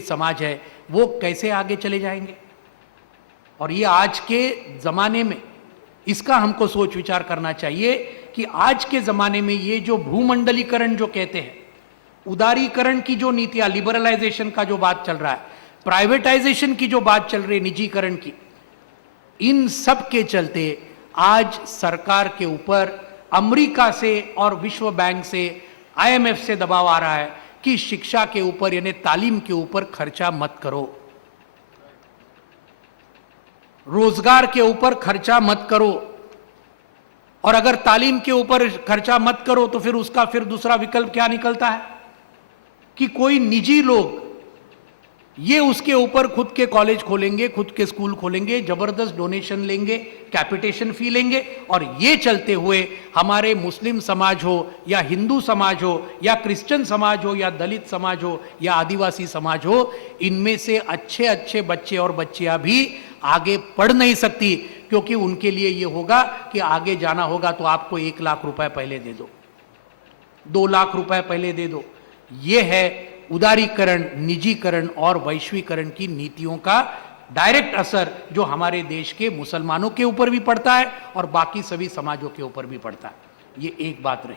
समाज है वो कैसे आगे चले जाएंगे। और ये आज के जमाने में इसका हमको सोच विचार करना चाहिए कि आज के जमाने में ये जो भूमंडलीकरण जो कहते हैं, उदारीकरण की जो नीतियां, लिबरलाइजेशन का जो बात चल रहा है, प्राइवेटाइजेशन की जो बात चल रही है, निजीकरण की, इन सब के चलते आज सरकार के ऊपर अमेरिका से और विश्व बैंक से, आईएमएफ से दबाव आ रहा है कि शिक्षा के ऊपर यानी तालीम के ऊपर खर्चा मत करो, रोजगार के ऊपर खर्चा मत करो। और अगर तालीम के ऊपर खर्चा मत करो तो फिर दूसरा विकल्प क्या निकलता है कि कोई निजी लोग ये उसके ऊपर खुद के कॉलेज खोलेंगे, खुद के स्कूल खोलेंगे, जबरदस्त डोनेशन लेंगे, कैपिटेशन फी लेंगे, और ये चलते हुए हमारे मुस्लिम समाज हो या हिंदू समाज हो या क्रिश्चियन समाज हो या दलित समाज हो या आदिवासी समाज हो, इनमें से अच्छे अच्छे बच्चे और बच्चियां भी आगे पढ़ नहीं सकती, क्योंकि उनके लिए ये होगा कि आगे जाना होगा तो आपको 1 लाख रुपए पहले दे दो, 2 लाख रुपए पहले दे दो। ये है उदारीकरण, निजीकरण और वैश्वीकरण की नीतियों का डायरेक्ट असर जो हमारे देश के मुसलमानों के ऊपर भी पड़ता है और बाकी सभी समाजों के ऊपर भी पड़ता है। ये एक बात रही।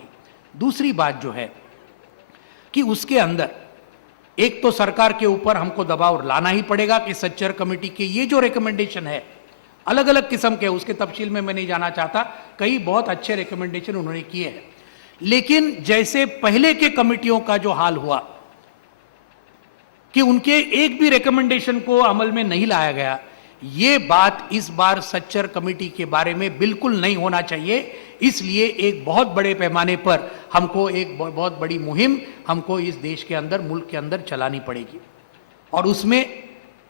दूसरी बात जो है कि उसके अंदर एक तो सरकार के ऊपर हमको दबाव लाना ही पड़ेगा कि सच्चर कमेटी के ये जो रिकमेंडेशन है, अलग अलग किस्म के, उसके तफसील में मैं नहीं जाना चाहता, कई बहुत अच्छे रिकमेंडेशन उन्होंने किए हैं, लेकिन जैसे पहले के कमिटियों का जो हाल हुआ कि उनके एक भी रिकमेंडेशन को अमल में नहीं लाया गया, ये बात इस बार सच्चर कमेटी के बारे में बिल्कुल नहीं होना चाहिए। इसलिए एक बहुत बड़े पैमाने पर हमको एक बहुत बड़ी मुहिम हमको इस देश के अंदर, मुल्क के अंदर चलानी पड़ेगी, और उसमें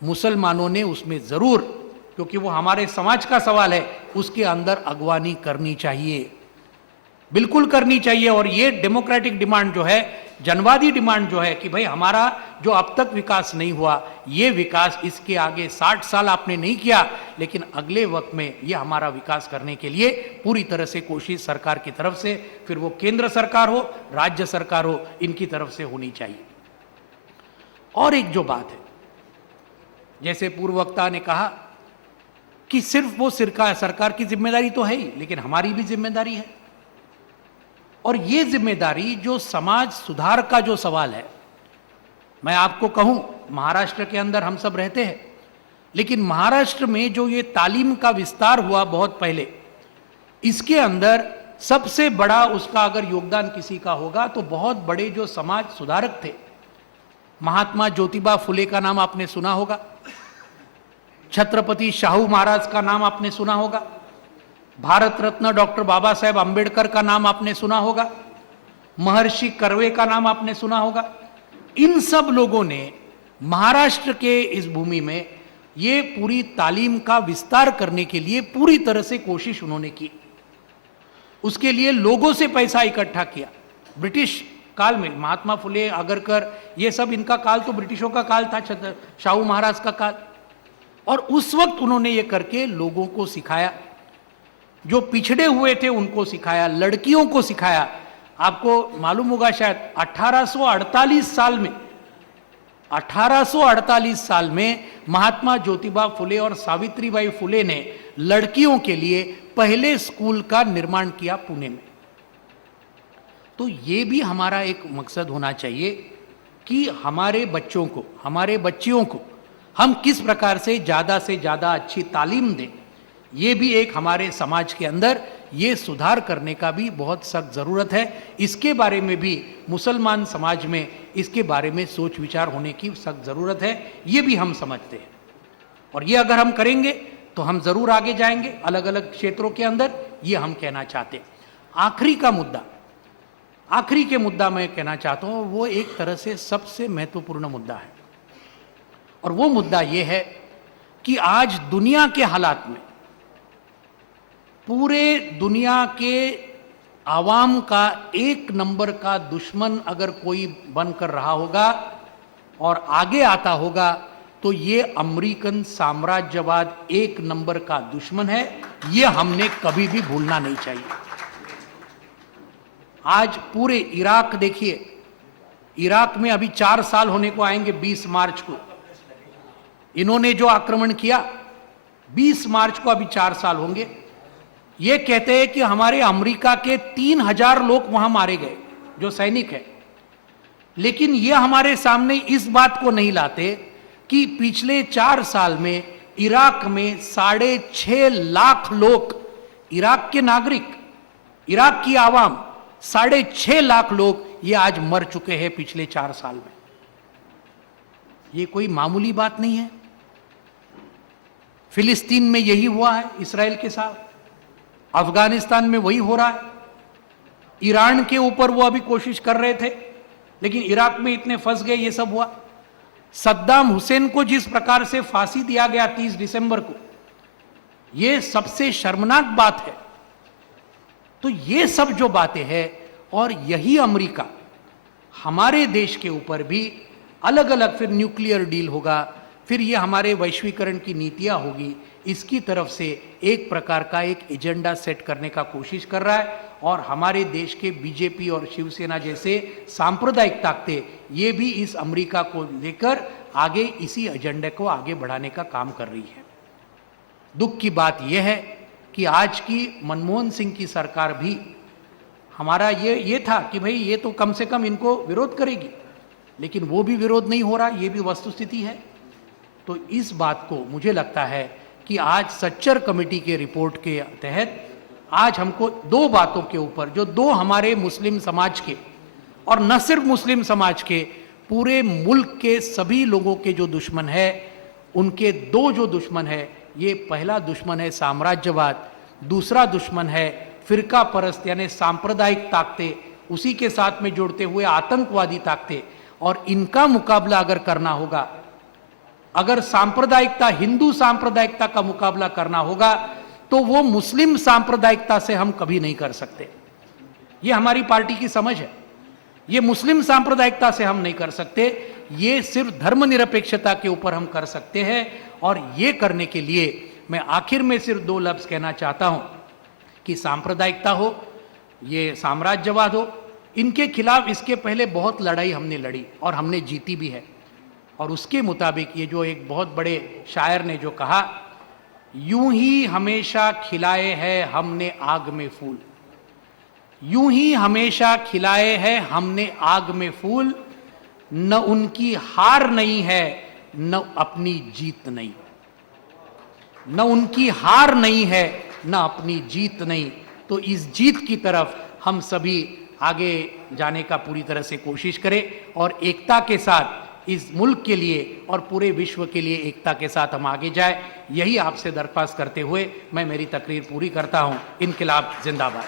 मुसलमानों ने उसमें जरूर, क्योंकि वो हमारे समाज का सवाल है, उसके अंदर अगवानी करनी चाहिए, बिल्कुल करनी चाहिए। और ये डेमोक्रेटिक डिमांड जो है, जनवादी डिमांड जो है कि भाई हमारा जो अब तक विकास नहीं हुआ, ये विकास इसके आगे 60 साल आपने नहीं किया, लेकिन अगले वक्त में ये हमारा विकास करने के लिए पूरी तरह से कोशिश सरकार की तरफ से, फिर वो केंद्र सरकार हो, राज्य सरकार हो, इनकी तरफ से होनी चाहिए। और एक जो बात है, जैसे पूर्व वक्ता ने कहा कि सिर्फ वो सरकार की जिम्मेदारी तो है ही, लेकिन हमारी भी जिम्मेदारी है। और ये जिम्मेदारी जो समाज सुधार का जो सवाल है, मैं आपको कहूं, महाराष्ट्र के अंदर हम सब रहते हैं, लेकिन महाराष्ट्र में जो ये तालीम का विस्तार हुआ बहुत पहले, इसके अंदर सबसे बड़ा उसका अगर योगदान किसी का होगा तो बहुत बड़े जो समाज सुधारक थे, महात्मा ज्योतिबा फुले का नाम आपने सुना होगा, छत्रपति शाहू महाराज का नाम आपने सुना होगा, भारत रत्न डॉक्टर बाबा साहेब अंबेडकर का नाम आपने सुना होगा, महर्षि कर्वे का नाम आपने सुना होगा। इन सब लोगों ने महाराष्ट्र के इस भूमि में ये पूरी तालीम का विस्तार करने के लिए पूरी तरह से कोशिश उन्होंने की। उसके लिए लोगों से पैसा इकट्ठा किया। ब्रिटिश काल में महात्मा फुले, अगरकर, ये सब इनका काल तो ब्रिटिशों का काल था, शाहू महाराज का काल, और उस वक्त उन्होंने ये करके लोगों को सिखाया, जो पिछड़े हुए थे उनको सिखाया, लड़कियों को सिखाया। आपको मालूम होगा शायद 1848 साल में महात्मा ज्योतिबा फुले और सावित्रीबाई फुले ने लड़कियों के लिए पहले स्कूल का निर्माण किया पुणे में। तो ये भी हमारा एक मकसद होना चाहिए कि हमारे बच्चों को, हमारे बच्चियों को हम किस प्रकार से ज़्यादा अच्छी तालीम दें। ये भी एक हमारे समाज के अंदर ये सुधार करने का भी बहुत सख्त ज़रूरत है। इसके बारे में भी मुसलमान समाज में इसके बारे में सोच विचार होने की सख्त ज़रूरत है, ये भी हम समझते हैं। और ये अगर हम करेंगे तो हम ज़रूर आगे जाएंगे अलग अलग क्षेत्रों के अंदर, ये हम कहना चाहते हैं। आखिरी के मुद्दा मैं कहना चाहता हूँ, वो एक तरह से सबसे महत्वपूर्ण मुद्दा है, और वो मुद्दा ये है कि आज दुनिया के हालात में पूरे दुनिया के आवाम का 1 नंबर का दुश्मन अगर कोई बनकर रहा होगा और आगे आता होगा तो ये अमेरिकन साम्राज्यवाद 1 नंबर का दुश्मन है। ये हमने कभी भी भूलना नहीं चाहिए। आज पूरे इराक देखिए, इराक में अभी 4 साल होने को आएंगे 20 मार्च को। इन्होंने जो आक्रमण किया 20 मार्च को अभी 4 साल होंगे। ये कहते हैं कि हमारे अमेरिका के 3000 लोग वहां मारे गए जो सैनिक है, लेकिन ये हमारे सामने इस बात को नहीं लाते कि पिछले 4 साल में इराक में 6.5 लाख लोग, इराक के नागरिक, इराक की आवाम, 6.5 लाख लोग ये आज मर चुके हैं पिछले 4 साल में। ये कोई मामूली बात नहीं है। फिलिस्तीन में यही हुआ है इसराइल के साथ, अफगानिस्तान में वही हो रहा है। ईरान के ऊपर वो अभी कोशिश कर रहे थे, लेकिन इराक में इतने फंस गए, ये सब हुआ। सद्दाम हुसैन को जिस प्रकार से फांसी दिया गया 30 दिसंबर को, ये सबसे शर्मनाक बात है। तो ये सब जो बातें हैं, और यही अमेरिका हमारे देश के ऊपर भी अलग अलग, फिर न्यूक्लियर डील होगा, फिर ये हमारे वैश्वीकरण की नीतियां होगी, इसकी तरफ से एक प्रकार का एक एजेंडा सेट करने का कोशिश कर रहा है। और हमारे देश के बीजेपी और शिवसेना जैसे सांप्रदायिक ताकतें ये भी इस अमेरिका को लेकर आगे इसी एजेंडे को आगे बढ़ाने का काम कर रही है। दुख की बात यह है कि आज की मनमोहन सिंह की सरकार भी, हमारा ये था कि भाई ये तो कम से कम इनको विरोध करेगी, लेकिन वो भी विरोध नहीं हो रहा, ये भी वस्तुस्थिति है। तो इस बात को मुझे लगता है कि आज सच्चर कमेटी के रिपोर्ट के तहत आज हमको 2 बातों के ऊपर, जो 2 हमारे मुस्लिम समाज के, और न सिर्फ मुस्लिम समाज के, पूरे मुल्क के सभी लोगों के जो दुश्मन है, उनके 2 जो दुश्मन है, ये पहला दुश्मन है साम्राज्यवाद, दूसरा दुश्मन है फिरका परस्त यानी सांप्रदायिक ताकतें, उसी के साथ में जोड़ते हुए आतंकवादी ताकतें। और इनका मुकाबला अगर करना होगा, अगर सांप्रदायिकता, हिंदू सांप्रदायिकता का मुकाबला करना होगा, तो वो मुस्लिम सांप्रदायिकता से हम कभी नहीं कर सकते। ये हमारी पार्टी की समझ है। ये मुस्लिम सांप्रदायिकता से हम नहीं कर सकते, ये सिर्फ धर्मनिरपेक्षता के ऊपर हम कर सकते हैं। और ये करने के लिए मैं आखिर में सिर्फ 2 लफ्ज कहना चाहता हूं कि सांप्रदायिकता हो, ये साम्राज्यवाद हो, इनके खिलाफ इसके पहले बहुत लड़ाई हमने लड़ी और हमने जीती भी है। और उसके मुताबिक ये जो एक बहुत बड़े शायर ने जो कहा, यूं ही हमेशा खिलाए हैं हमने आग में फूल, यूं ही हमेशा खिलाए हैं हमने आग में फूल, न उनकी हार नहीं है न अपनी जीत नहीं, न उनकी हार नहीं है न अपनी जीत नहीं। तो इस जीत की तरफ हम सभी आगे जाने का पूरी तरह से कोशिश करें, और एकता के साथ इस मुल्क के लिए और पूरे विश्व के लिए एकता के साथ हम आगे जाए, यही आपसे दरख्वास्त करते हुए मैं मेरी तकरीर पूरी करता हूं। इनकिलाब जिंदाबाद।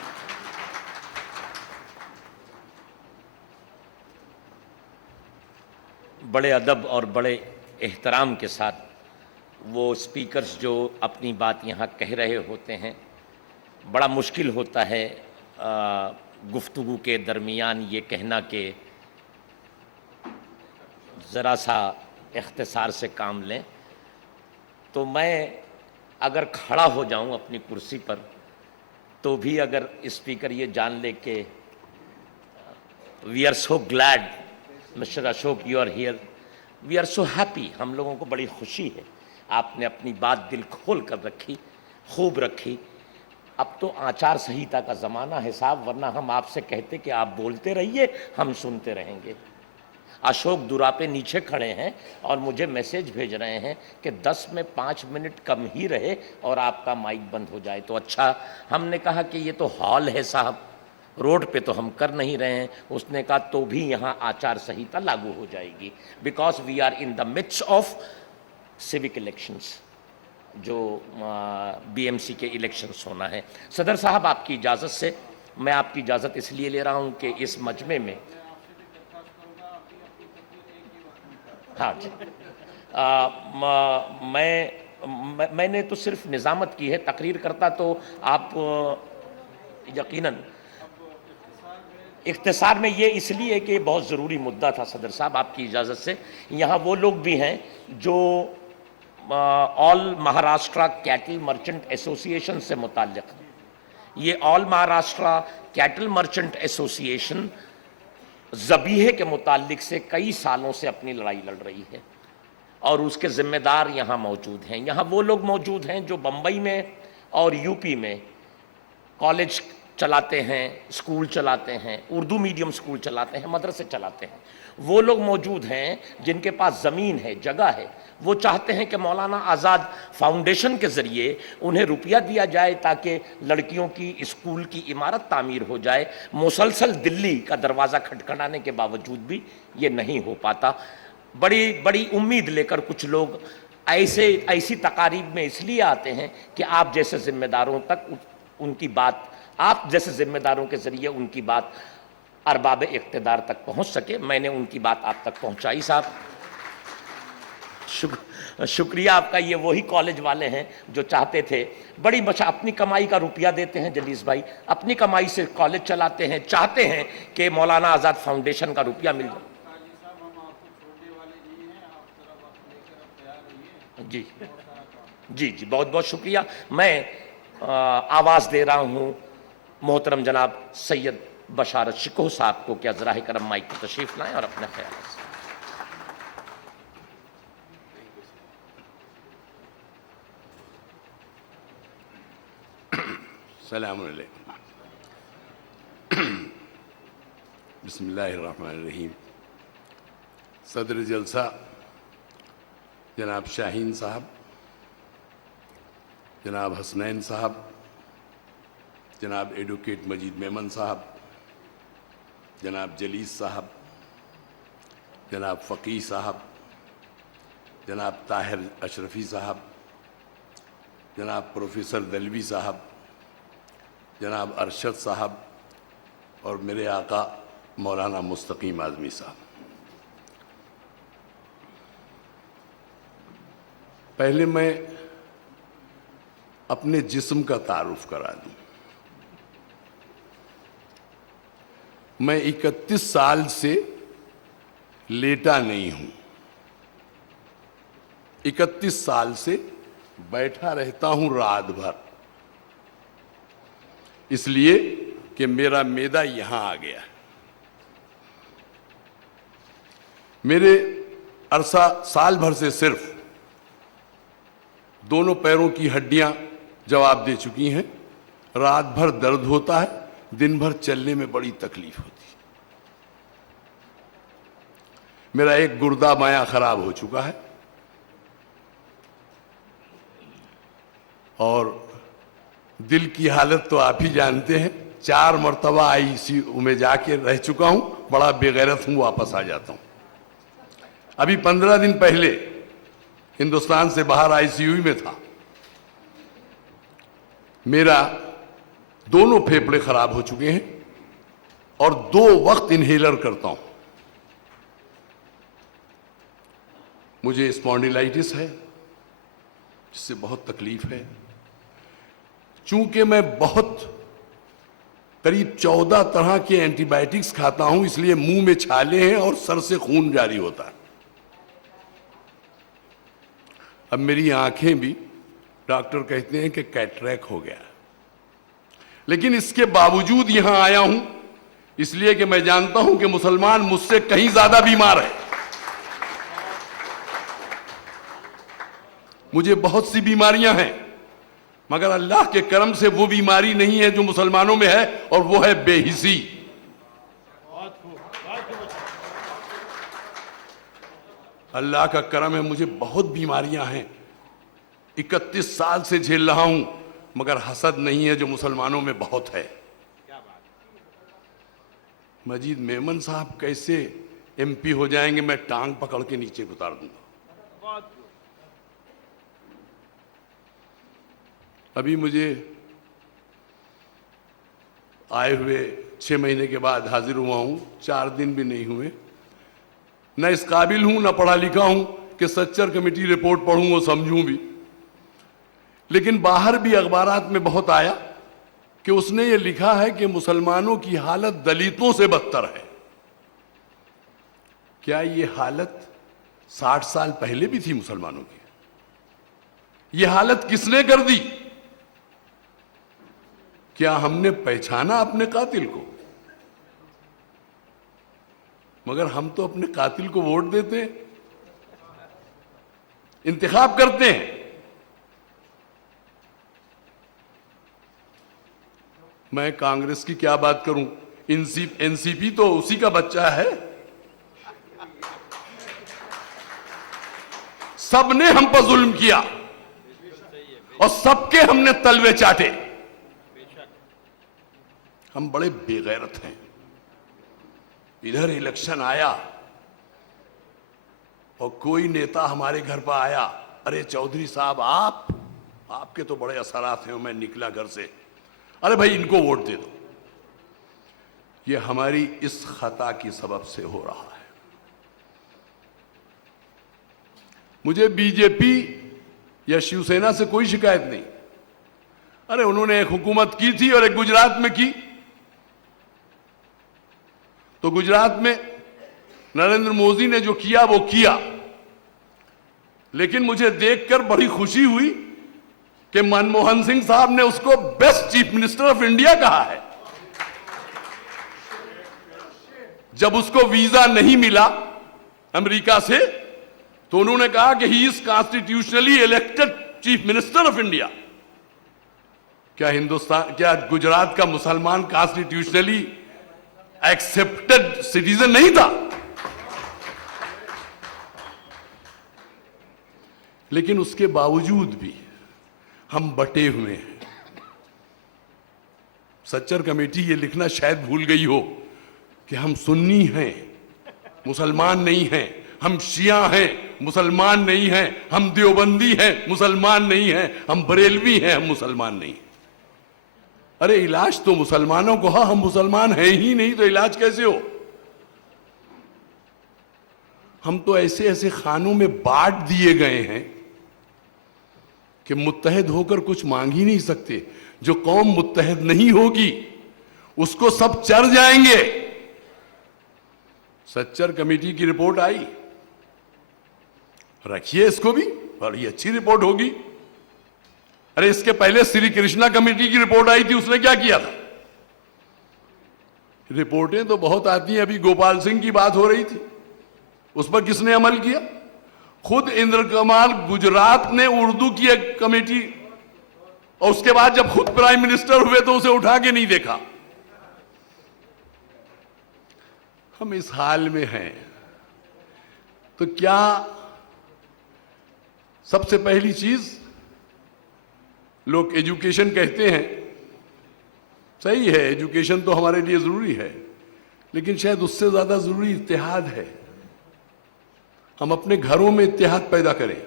बड़े अदब और बड़े एहतराम के साथ वो स्पीकर्स जो अपनी बात यहाँ कह रहे होते हैं, बड़ा मुश्किल होता है गुफ्तगू के दरमियान ये कहना कि ज़रा सा इख्तिसार से काम लें। तो मैं अगर खड़ा हो जाऊं अपनी कुर्सी पर, तो भी अगर स्पीकर ये जान ले कि we are so glad mister Ashok you are here, we are so happy, हम लोगों को बड़ी खुशी है, आपने अपनी बात दिल खोल कर रखी, खूब रखी। अब तो आचार संहिता का ज़माना है साहब, वरना हम आपसे कहते कि आप बोलते रहिए, हम सुनते रहेंगे। अशोक दुरापे नीचे खड़े हैं और मुझे मैसेज भेज रहे हैं कि 10 में 5 मिनट कम ही रहे और आपका माइक बंद हो जाए तो अच्छा। हमने कहा कि ये तो हॉल है साहब, रोड पे तो हम कर नहीं रहे हैं। उसने कहा तो भी यहाँ आचार संहिता लागू हो जाएगी, because we are in the midst of civic elections, जो बीएमसी के इलेक्शंस होना है। सदर साहब आपकी इजाज़त से, मैं आपकी इजाज़त इसलिए ले रहा हूँ कि इस मजमे में, हाँ जी, मैंने तो सिर्फ निज़ामत की है, तकरीर करता तो आप यकीनन। इख्तिसार में ये इसलिए कि बहुत ज़रूरी मुद्दा था सदर साहब, आपकी इजाज़त से। यहाँ वो लोग भी हैं जो all Maharashtra cattle merchant association से मुताल्लिक़ हैं। ये all Maharashtra cattle merchant association ज़बीहे के मुतालिक से कई सालों से अपनी लड़ाई लड़ रही है और उसके ज़िम्मेदार यहाँ मौजूद हैं। यहाँ वो लोग मौजूद हैं जो बम्बई में और यूपी में कॉलेज चलाते हैं, स्कूल चलाते हैं, उर्दू मीडियम स्कूल चलाते हैं, मदरसे चलाते हैं। वो लोग मौजूद हैं जिनके पास ज़मीन है, जगह है। वो चाहते हैं कि मौलाना आज़ाद फाउंडेशन के ज़रिए उन्हें रुपया दिया जाए ताकि लड़कियों की स्कूल की इमारत तामीर हो जाए। मुसलसल दिल्ली का दरवाज़ा खटखटाने के बावजूद भी ये नहीं हो पाता। बड़ी बड़ी उम्मीद लेकर कुछ लोग ऐसी तकारीब में इसलिए आते हैं कि आप जैसे ज़िम्मेदारों तक उनकी बात, आप जैसे ज़िम्मेदारों के ज़रिए उनकी बात अरबाब इक़्तिदार तक पहुंच सके। मैंने उनकी बात आप तक पहुंचाई साहब। शुक्रिया आपका। ये वही कॉलेज वाले हैं जो चाहते थे, बड़ी बचा अपनी कमाई का रुपया देते हैं जलीस भाई, अपनी कमाई से कॉलेज चलाते हैं, चाहते हैं कि मौलाना आज़ाद फाउंडेशन का रुपया मिल जाए। जी जी जी, बहुत बहुत शुक्रिया। मैं आवाज़ दे रहा हूँ मोहतरम जनाब सैयद बशारत शिकोह साहब को, क्या ज़रा करम माइक पर तशरीफ़ लाएं और अपना ख्याल से। अस्सलामु अलैकुम। बिस्मिल्लाहिर्रहमानिर्रहीम। सदर जलसा जनाब शाहीन साहब, जनाब हसनैन साहब, जनाब एडवोकेट मजीद मेमन साहब, जनाब जलीस साहब, जनाब फ़क़ी साहब, जनाब ताहिर अशरफी साहब, जनाब प्रोफेसर दलवी साहब, जनाब अरशद साहब और मेरे आका मौलाना मुस्तकीम आज़मी साहब। पहले मैं अपने जिस्म का तारुफ करा दूं। मैं 31 साल से लेटा नहीं हूं, 31 साल से बैठा रहता हूं रात भर, इसलिए कि मेरा मैदा यहां आ गया। मेरे अरसा साल भर से सिर्फ दोनों पैरों की हड्डियां जवाब दे चुकी हैं। रात भर दर्द होता है, दिन भर चलने में बड़ी तकलीफ होती है। मेरा एक गुर्दा माया खराब हो चुका है और दिल की हालत तो आप ही जानते हैं। 4 मरतबा आईसीयू में जाके रह चुका हूं, बड़ा बेगैरत हूं, वापस आ जाता हूं। अभी 15 दिन पहले हिंदुस्तान से बाहर आईसीयू में था। मेरा दोनों फेफड़े खराब हो चुके हैं और 2 वक्त इनहेलर करता हूं। मुझे स्पॉन्डिलाइटिस है जिससे बहुत तकलीफ है। चूंकि मैं करीब 14 तरह के एंटीबायोटिक्स खाता हूं, इसलिए मुंह में छाले हैं और सर से खून जारी होता है। अब मेरी आंखें भी डॉक्टर कहते हैं कि कैटरैक्ट हो गया, लेकिन इसके बावजूद यहां आया हूं इसलिए कि मैं जानता हूं कि मुसलमान मुझसे कहीं ज्यादा बीमार है। मुझे बहुत सी बीमारियां हैं, मगर अल्लाह के करम से वो बीमारी नहीं है जो मुसलमानों में है, और वो है बेहिसी। अल्लाह का करम है, मुझे बहुत बीमारियां हैं, 31 साल से झेल रहा हूं, मगर हसद नहीं है जो मुसलमानों में बहुत है। मजीद मेमन साहब कैसे एमपी हो जाएंगे, मैं टांग पकड़ के नीचे उतार दूंगा। अभी मुझे आए हुए 6 महीने के बाद हाजिर हुआ हूं, 4 दिन भी नहीं हुए। न इस काबिल हूं, न पढ़ा लिखा हूं कि सच्चर कमेटी रिपोर्ट पढ़ूं और समझूं भी। लेकिन बाहर भी अखबारात में बहुत आया कि उसने ये लिखा है कि मुसलमानों की हालत दलितों से बदतर है। क्या ये हालत 60 साल पहले भी थी मुसलमानों की? ये हालत किसने कर दी? क्या हमने पहचाना अपने कातिल को? मगर हम तो अपने कातिल को वोट देते हैं, इंतखाब करते हैं। मैं कांग्रेस की क्या बात करूं, एनसीपी तो उसी का बच्चा है। सबने हम पर जुल्म किया और सबके हमने तलवे चाटे। हम बड़े बेगैरत हैं। इधर इलेक्शन आया और कोई नेता हमारे घर पर आया, अरे चौधरी साहब आपके तो बड़े असरात हैं। मैं निकला घर से, अरे भाई इनको वोट दे दो। ये हमारी इस खता की सबब से हो रहा है। मुझे बीजेपी या शिवसेना से कोई शिकायत नहीं। अरे उन्होंने एक हुकूमत की थी और एक गुजरात में की, तो गुजरात में नरेंद्र मोदी ने जो किया वो किया। लेकिन मुझे देखकर बड़ी खुशी हुई कि मनमोहन सिंह साहब ने उसको best chief minister of India कहा है। जब उसको वीजा नहीं मिला अमेरिका से, तो उन्होंने कहा कि he is constitutionally elected chief minister of India. क्या गुजरात का मुसलमान कॉन्स्टिट्यूशनली एक्सेप्टेड सिटीजन नहीं था? लेकिन उसके बावजूद भी हम बटे हुए हैं। सच्चर कमेटी ये लिखना शायद भूल गई हो कि हम सुन्नी हैं, मुसलमान नहीं हैं। हम शिया हैं, मुसलमान नहीं हैं। हम देवबंदी हैं, मुसलमान नहीं हैं। हम बरेलवी हैं, हम मुसलमान नहीं। अरे इलाज तो मुसलमानों को, हाँ हम मुसलमान हैं ही नहीं तो इलाज कैसे हो? हम तो ऐसे ऐसे खानों में बांट दिए गए हैं कि मुत्तहद होकर कुछ मांग ही नहीं सकते। जो कौम मुत्तहद नहीं होगी उसको सब चर जाएंगे। सच्चर कमेटी की रिपोर्ट आई, रखिए इसको भी, बड़ी अच्छी रिपोर्ट होगी। अरे इसके पहले श्री कृष्णा कमेटी की रिपोर्ट आई थी, उसने क्या किया था? रिपोर्टें तो बहुत आती हैं। अभी गोपाल सिंह की बात हो रही थी, उस पर किसने अमल किया? खुद इंद्र कमाल गुजरात ने उर्दू की एक कमेटी, और उसके बाद जब खुद प्राइम मिनिस्टर हुए तो उसे उठा के नहीं देखा। हम इस हाल में हैं तो क्या सबसे पहली चीज, लोग एजुकेशन कहते हैं, सही है, एजुकेशन तो हमारे लिए जरूरी है, लेकिन शायद उससे ज्यादा जरूरी इत्तेहाद है। हम अपने घरों में इत्तेहाद पैदा करें,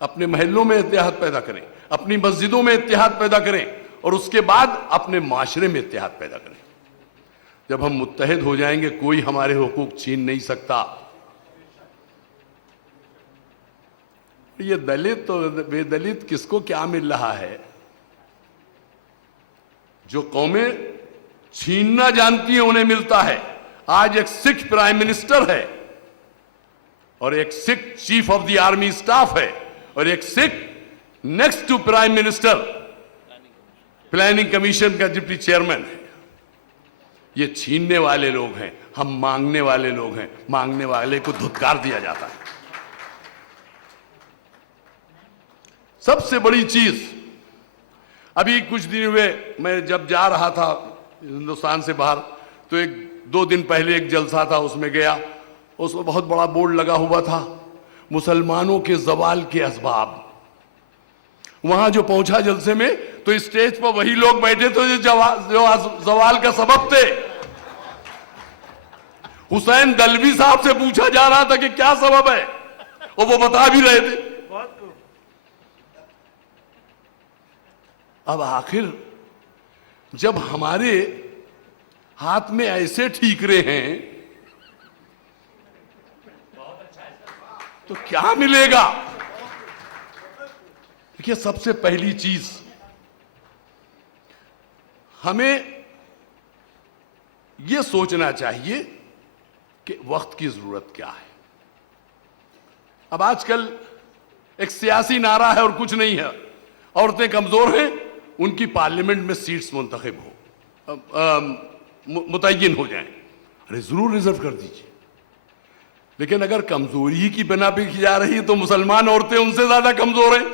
अपने महल्लों में इत्तेहाद पैदा करें, अपनी मस्जिदों में इत्तेहाद पैदा करें, और उसके बाद अपने माशरे में इत्तेहाद पैदा करें। जब हम मुत्तहिद हो जाएंगे, कोई हमारे हुकूक छीन नहीं सकता। ये दलित और बेदलित किसको क्या मिल रहा है? जो कौमें छीनना जानती हैं उन्हें मिलता है। आज एक सिख प्राइम मिनिस्टर है और एक Sikh chief of the army staff है और एक Sikh next to prime minister planning commission का डिप्टी चेयरमैन है। ये छीनने वाले लोग हैं, हम मांगने वाले लोग हैं। मांगने वाले को धुतकार दिया जाता है। सबसे बड़ी चीज, अभी कुछ दिन हुए मैं जब जा रहा था हिंदुस्तान से बाहर, तो 1-2 दिन पहले एक जलसा था, उसमें गया। उसमें बहुत बड़ा बोर्ड लगा हुआ था, मुसलमानों के जवाल के असबाब। वहां जो पहुंचा जलसे में, तो स्टेज पर वही लोग बैठे थे जो जवाल का सबब थे। हुसैन दलवी साहब से पूछा जा रहा था कि क्या सबब है, और वो बता भी रहे थे। अब आखिर जब हमारे हाथ में ऐसे ठीकरे हैं तो क्या मिलेगा? देखिए, सबसे पहली चीज हमें यह सोचना चाहिए कि वक्त की जरूरत क्या है। अब आजकल एक सियासी नारा है और कुछ नहीं है। औरतें कमजोर हैं, उनकी पार्लियामेंट में सीट्स मुंतखब हो, मुतय्यन हो जाएं। अरे जरूर रिजर्व कर दीजिए, लेकिन अगर कमजोरी ही की बिना पे की जा रही है तो मुसलमान औरतें उनसे ज्यादा कमजोर हैं।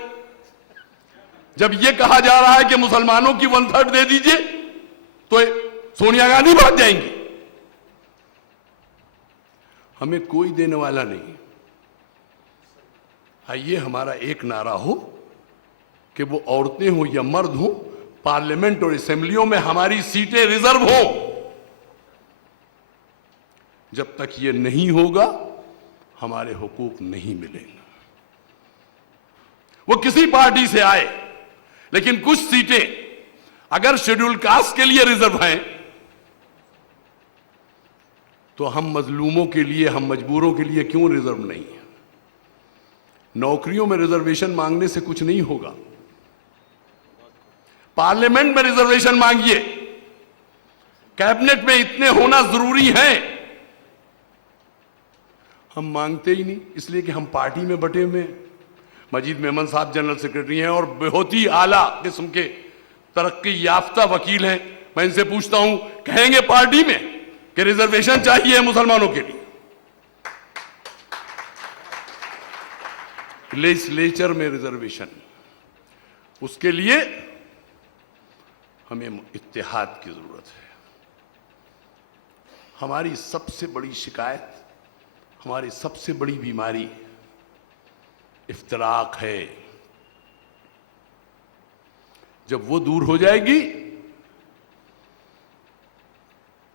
जब यह कहा जा रहा है कि मुसलमानों की 1/3 दे दीजिए तो सोनिया गांधी भाग जाएंगी। हमें कोई देने वाला नहीं। आइए हमारा एक नारा हो कि वो औरतें हो या मर्द हो, पार्लियामेंट और असेंबलियों में हमारी सीटें रिजर्व हो। जब तक ये नहीं होगा हमारे हुकूक नहीं मिलेंगे। वो किसी पार्टी से आए, लेकिन कुछ सीटें अगर शेड्यूल कास्ट के लिए रिजर्व हैं तो हम मजलूमों के लिए, हम मजबूरों के लिए क्यों रिजर्व नहीं है? नौकरियों में रिजर्वेशन मांगने से कुछ नहीं होगा। पार्लियामेंट में रिजर्वेशन मांगिए। कैबिनेट में इतने होना जरूरी है। हम मांगते ही नहीं, इसलिए कि हम पार्टी में बटे हुए हैं। मजीद मेमन साहब जनरल सेक्रेटरी हैं और बहुत ही आला किस्म के तरक्की याफ्ता वकील हैं। मैं इनसे पूछता हूं, कहेंगे पार्टी में कि रिजर्वेशन चाहिए मुसलमानों के लिए? लेजिस्लेचर में रिजर्वेशन, उसके लिए हमें इत्तेहाद की जरूरत है। हमारी सबसे बड़ी शिकायत, हमारी सबसे बड़ी बीमारी इफ्तराक है। जब वो दूर हो जाएगी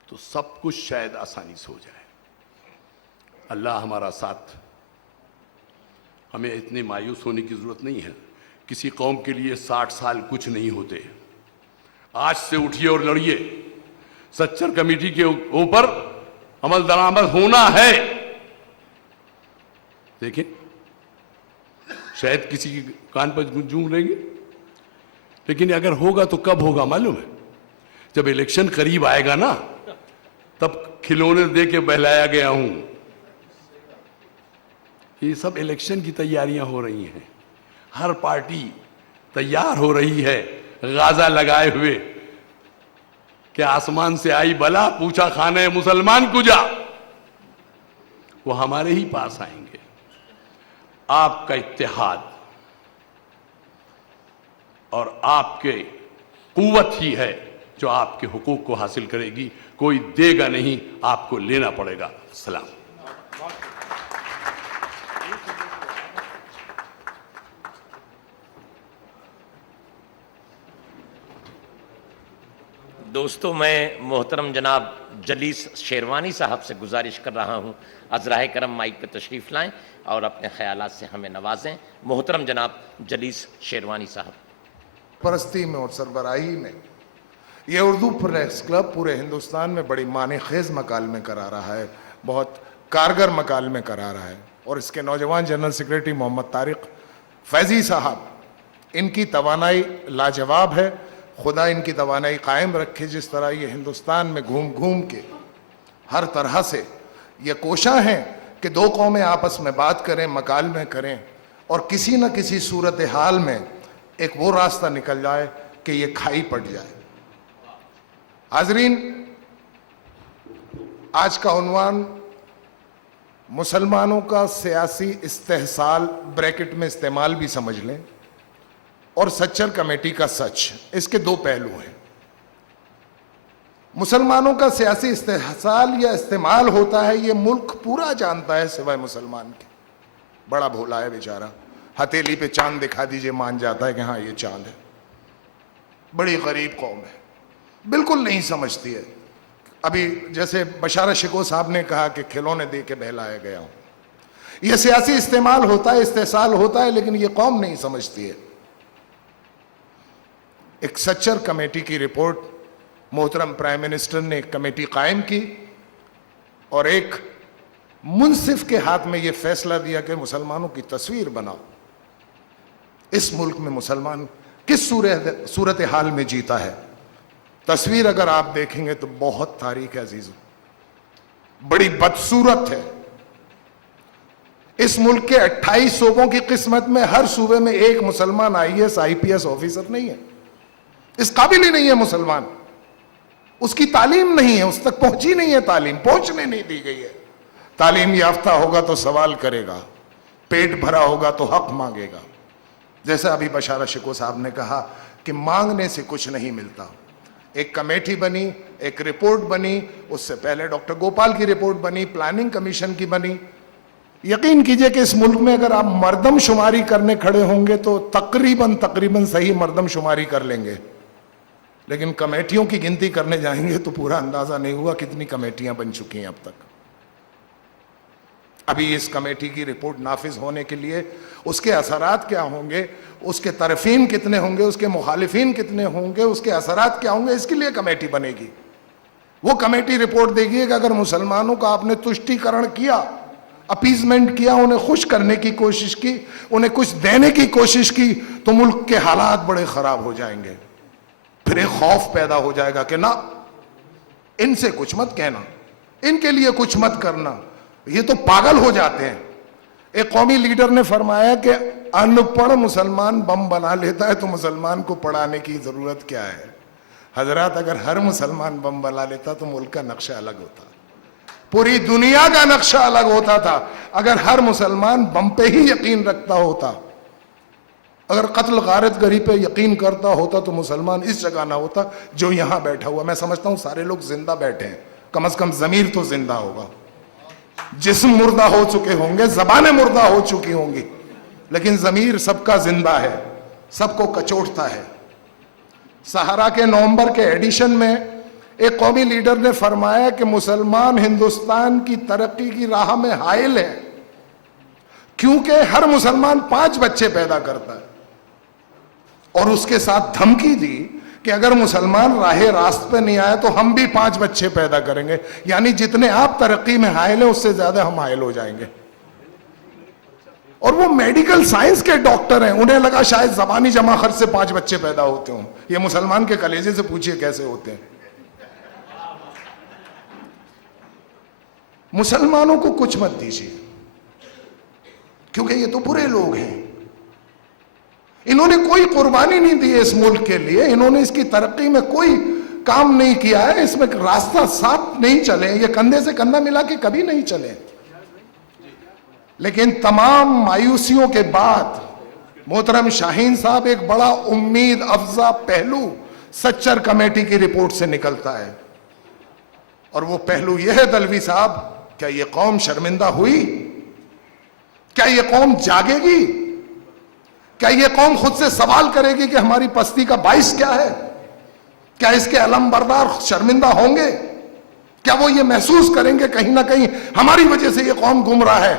तो सब कुछ शायद आसानी से हो जाए। अल्लाह हमारा साथ। हमें इतने मायूस होने की जरूरत नहीं है। किसी कौम के लिए 60 साल कुछ नहीं होते। आज से उठिए और लड़िए। सच्चर कमेटी के ऊपर अमल दरामद होना है। देखिए, शायद किसी के कान पर जूम लेंगे, लेकिन अगर होगा तो कब होगा मालूम है? जब इलेक्शन करीब आएगा ना, तब खिलौने दे के बहलाया गया हूं। ये सब इलेक्शन की तैयारियां हो रही हैं। हर पार्टी तैयार हो रही है, गाजा लगाए हुए कि आसमान से आई बला, पूछा खाने मुसलमान कुजा। वो हमारे ही पास आएंगे। आपका इत्तेहाद और आपके कुव्वत ही है जो आपके हुकूक को हासिल करेगी। कोई देगा नहीं, आपको लेना पड़ेगा। सलाम। दोस्तों, मैं मोहतरम जनाब जलीस शेरवानी साहब से गुजारिश कर रहा हूं, अज़राए करम माइक पे तशरीफ़ लाएं और अपने ख्यालात से हमें नवाजें। मोहतरम जनाब जलीस शेरवानी साहब। परस्ती में और सरबराही में ये उर्दू प्रेस क्लब पूरे हिंदुस्तान में बड़ी माने खेज मकालमे करा रहा है, बहुत कारगर मकालमे करा रहा है। और इसके नौजवान जनरल सेक्रेटरी मोहम्मद तारिक फैज़ी साहब, इनकी तवानाई लाजवाब है। खुदा इनकी तवानाई कायम रखे। जिस तरह ये हिंदुस्तान में घूम घूम के हर तरह से ये कोशिश हैं कि दो कौमें आपस में बात करें, मकालमे करें और किसी न किसी सूरत हाल में एक वो रास्ता निकल जाए कि ये खाई पड़ जाए। हाजरीन, आज का उन्वान मुसलमानों का सियासी इस्तेहसाल, ब्रैकेट में इस्तेमाल भी समझ लें, और सच्चर कमेटी का सच। इसके दो पहलू हैं। मुसलमानों का सियासी इस्तेहसाल या इस्तेमाल होता है, ये मुल्क पूरा जानता है सिवाय मुसलमान के। बड़ा भोला है बेचारा, हथेली पे चांद दिखा दीजिए मान जाता है कि हाँ ये चांद है। बड़ी गरीब कौम है, बिल्कुल नहीं समझती है। अभी जैसे बशारा शिको साहब ने कहा कि खिलौने दे के बहलाया गया हूं। यह सियासी इस्तेमाल होता है, इस्तेहसाल होता है, लेकिन यह कौम नहीं समझती है। एक सच्चर कमेटी की रिपोर्ट, मोहतरम प्राइम मिनिस्टर ने एक कमेटी कायम की और एक मुंसिफ के हाथ में यह फैसला दिया कि मुसलमानों की तस्वीर बनाओ। इस मुल्क में मुसलमान किस सूरत हाल में जीता है, तस्वीर अगर आप देखेंगे तो बहुत तारीख है अजीजों, बड़ी बदसूरत है। इस मुल्क के 28 सूबों की किस्मत में हर सूबे में एक मुसलमान IAS IPS ऑफिसर नहीं है। इस काबिल ही नहीं है मुसलमान। उसकी तालीम नहीं है, उस तक पहुंची नहीं है तालीम, पहुंचने नहीं दी गई है। तालीम याफ्ता होगा तो सवाल करेगा, पेट भरा होगा तो हक मांगेगा। जैसा अभी बशारा शिको साहब ने कहा कि मांगने से कुछ नहीं मिलता। एक कमेटी बनी, एक रिपोर्ट बनी, उससे पहले डॉक्टर गोपाल की रिपोर्ट बनी, प्लानिंग कमीशन की बनी। यकीन कीजिए कि इस मुल्क में अगर आप मर्दमशुमारी करने खड़े होंगे तो तकरीबन सही मर्दमशुमारी कर लेंगे, लेकिन कमेटियों की गिनती करने जाएंगे तो पूरा अंदाजा नहीं हुआ कितनी कमेटियां बन चुकी हैं अब तक। अभी इस कमेटी की रिपोर्ट नाफिज होने के लिए उसके असरात क्या होंगे, उसके तरफीन कितने होंगे, उसके मुखालिफिन कितने होंगे, उसके असरात क्या होंगे, इसके लिए कमेटी बनेगी। वो कमेटी रिपोर्ट देगी कि अगर मुसलमानों का आपने तुष्टीकरण किया, अपीजमेंट किया, उन्हें खुश करने की कोशिश की, उन्हें कुछ देने की कोशिश की, तो मुल्क के हालात बड़े खराब हो जाएंगे। फिर एक खौफ पैदा हो जाएगा कि ना, इनसे कुछ मत कहना, इनके लिए कुछ मत करना, ये तो पागल हो जाते हैं। एक कौमी लीडर ने फरमाया कि अनपढ़ मुसलमान बम बना लेता है तो मुसलमान को पढ़ाने की जरूरत क्या है। हजरत, अगर हर मुसलमान बम बना लेता तो मुल्क का नक्शा अलग होता, पूरी दुनिया का नक्शा अलग होता था। अगर हर मुसलमान बम पे ही यकीन रखता होता, अगर कत्ल गारत गरी पे यकीन करता होता तो मुसलमान इस जगह ना होता जो यहां बैठा हुआ। मैं समझता हूं सारे लोग जिंदा बैठे हैं, कम से कम जमीर तो जिंदा होगा। जिस्म मुर्दा हो चुके होंगे, जबानें मुर्दा हो चुकी होंगी, लेकिन जमीर सबका जिंदा है, सबको कचोटता है। सहारा के नवंबर के एडिशन में एक कौमी लीडर ने फरमाया कि मुसलमान हिंदुस्तान की तरक्की की राह में हाइल है, क्योंकि हर मुसलमान 5 बच्चे पैदा करता है। और उसके साथ धमकी दी कि अगर मुसलमान राहे रास्त पे नहीं आया तो हम भी 5 बच्चे पैदा करेंगे, यानी जितने आप तरक्की में हाइल है उससे ज्यादा हम हाइल हो जाएंगे। और वो मेडिकल साइंस के डॉक्टर हैं, उन्हें लगा शायद जबानी जमा खर्च से 5 बच्चे पैदा होते हों। ये मुसलमान के कलेजे से पूछिए कैसे होते हैं। मुसलमानों को कुछ मत दीजिए, क्योंकि ये तो बुरे लोग हैं। इन्होंने कोई कुर्बानी नहीं दी है इस मुल्क के लिए, इन्होंने इसकी तरक्की में कोई काम नहीं किया है, इसमें रास्ता साथ नहीं चले, ये कंधे से कंधा मिला के कभी नहीं चले। लेकिन तमाम मायूसियों के बाद मोहतरम शाहीन साहब एक बड़ा उम्मीद अफजा पहलू सच्चर कमेटी की रिपोर्ट से निकलता है, और वो पहलू यह है दलवी साहब, क्या ये कौम शर्मिंदा हुई? क्या ये कौम जागेगी? क्या ये कौम खुद से सवाल करेगी कि हमारी पस्ती का बाइस क्या है? क्या इसके अलम बरदार शर्मिंदा होंगे? क्या वो ये महसूस करेंगे कहीं ना कहीं हमारी वजह से ये कौम गुमराह है?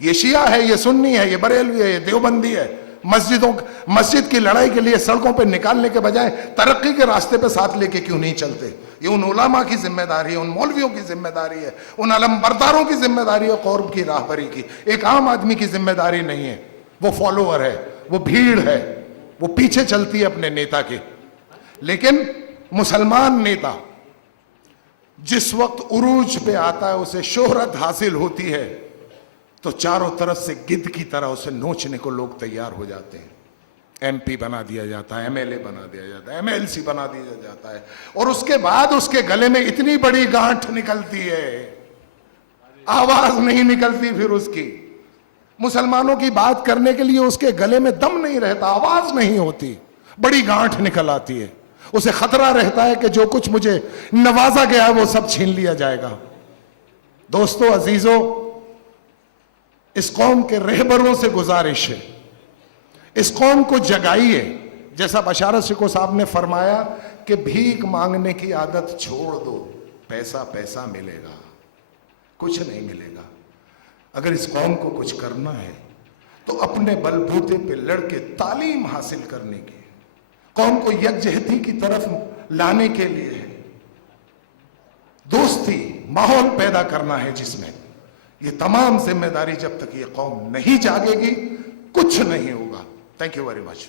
ये शिया है, ये सुन्नी है, ये बरेलवी है, ये देवबंदी है, मस्जिद की लड़ाई के लिए सड़कों पे निकालने के बजाय तरक्की के रास्ते पे साथ लेके क्यों नहीं चलते? ये उन उलामा की जिम्मेदारी है, उन मौलवियों की जिम्मेदारी है, उन अलम बरदारों की जिम्मेदारी है, कौम की राहबरी की। एक आम आदमी की जिम्मेदारी नहीं है। वो फॉलोअर है, वो भीड़ है, वो पीछे चलती है अपने नेता के। लेकिन मुसलमान नेता जिस वक्त उरूज पे आता है, उसे शोहरत हासिल होती है, तो चारों तरफ से गिद्ध की तरह उसे नोचने को लोग तैयार हो जाते हैं। एमपी बना दिया जाता है, एमएलए बना दिया जाता है, एमएलसी बना दिया जाता है, और उसके बाद उसके गले में इतनी बड़ी गांठ निकलती है, आवाज नहीं निकलती फिर उसकी। मुसलमानों की बात करने के लिए उसके गले में दम नहीं रहता, आवाज नहीं होती, बड़ी गांठ निकल आती है। उसे खतरा रहता है कि जो कुछ मुझे नवाजा गया है वो सब छीन लिया जाएगा। दोस्तों, अजीजों, इस कौम के रहबरों से गुजारिश है, इस कौम को जगाइए। जैसा बशारत शिको साहब ने फरमाया कि भीख मांगने की आदत छोड़ दो, पैसा पैसा मिलेगा, कुछ नहीं मिलेगा। अगर इस कौम को कुछ करना है तो अपने बलबूते पे लड़के तालीम हासिल करने की, कौम को यकजहती की तरफ लाने के लिए है, दोस्ती माहौल पैदा करना है जिसमें ये तमाम जिम्मेदारी, जब तक ये कौम नहीं जागेगी कुछ नहीं होगा। Thank you very much.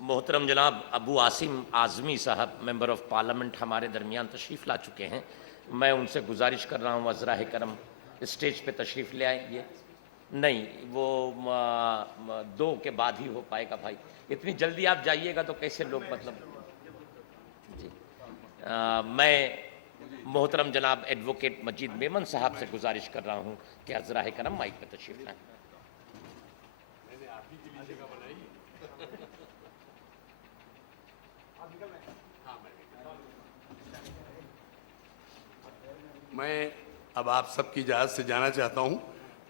मोहतरम जनाब अबू आसिम आज़मी साहब मेंबर ऑफ पार्लियामेंट हमारे दरमियान तशरीफ़ ला चुके हैं। मैं उनसे गुजारिश कर रहा हूँ वज़राए करम स्टेज पे तशरीफ़ ले आएंगे। नहीं, वो 2 के बाद ही हो पाएगा भाई, इतनी जल्दी आप जाइएगा तो कैसे लोग, मतलब जी। मैं मोहतरम जनाब एडवोकेट मजीद मेमन साहब से गुजारिश कर रहा हूं कि अज़राए करम माइक पर तशरीफ लाएं। मैं अब आप सबकी इजाज़त से जाना चाहता हूं।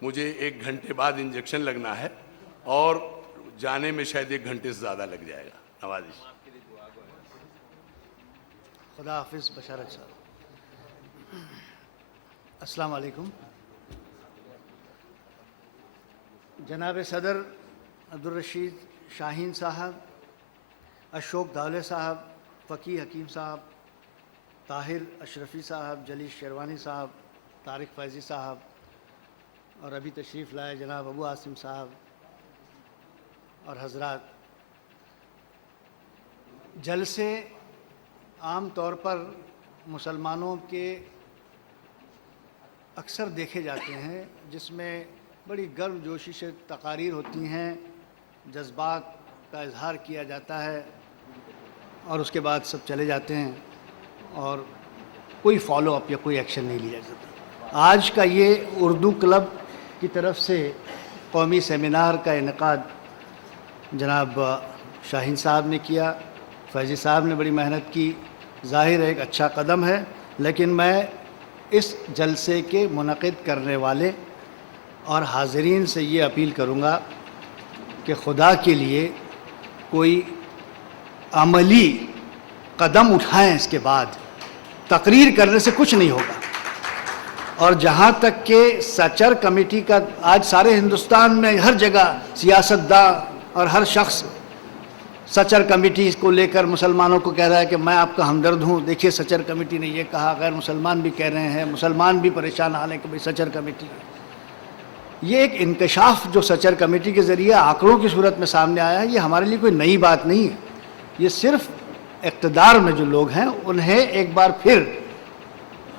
मुझे 1 घंटे बाद इंजेक्शन लगना है और जाने में शायद 1 घंटे से ज़्यादा लग जाएगा। नवाजिश। खुदा हाफिज़ बशारत साहब। अस्सलाम वालेकुम। जनाब सदर अब्दुल रशीद शाहीन साहब, अशोक दावले साहब, फ़की हकीम साहब, ताहिर अशरफ़ी साहब, जलील शेरवानी साहब, तारिक फैज़ी साहब और अभी तशरीफ़ लाए जनाब अबू आसिम साहब और हजरात, जलसे आम तौर पर मुसलमानों के अक्सर देखे जाते हैं जिसमें बड़ी गर्मजोशी से तकारीर होती हैं, जज्बात का इजहार किया जाता है और उसके बाद सब चले जाते हैं और कोई फॉलो अप या कोई एक्शन नहीं लिया जाता। आज का ये उर्दू क्लब की तरफ से कौमी सेमिनार का इनेकाद जनाब शाहीन साहब ने किया, फैज़ी साहब ने बड़ी मेहनत की, ज़ाहिर है एक अच्छा कदम है, लेकिन मैं इस जलसे के मुनक़िद करने वाले और हाज़रीन से ये अपील करूँगा कि खुदा के लिए कोई अमली कदम उठाएं, इसके बाद तकरीर करने से कुछ नहीं होगा। और जहाँ तक कि सचर कमेटी का, आज सारे हिंदुस्तान में हर जगह सियासतदान और हर शख्स सचर कमेटी को लेकर मुसलमानों को कह रहा है कि मैं आपका हमदर्द हूँ, देखिए सचर कमेटी ने ये कहा, गैर मुसलमान भी कह रहे हैं, मुसलमान भी परेशान हाल कि भाई सचर कमेटी। ये एक इंकशाफ जो सचर कमेटी के ज़रिए आंकड़ों की सूरत में सामने आया है, ये हमारे लिए कोई नई बात नहीं है। ये सिर्फ इक़्तिदार में जो लोग हैं उन्हें एक बार फिर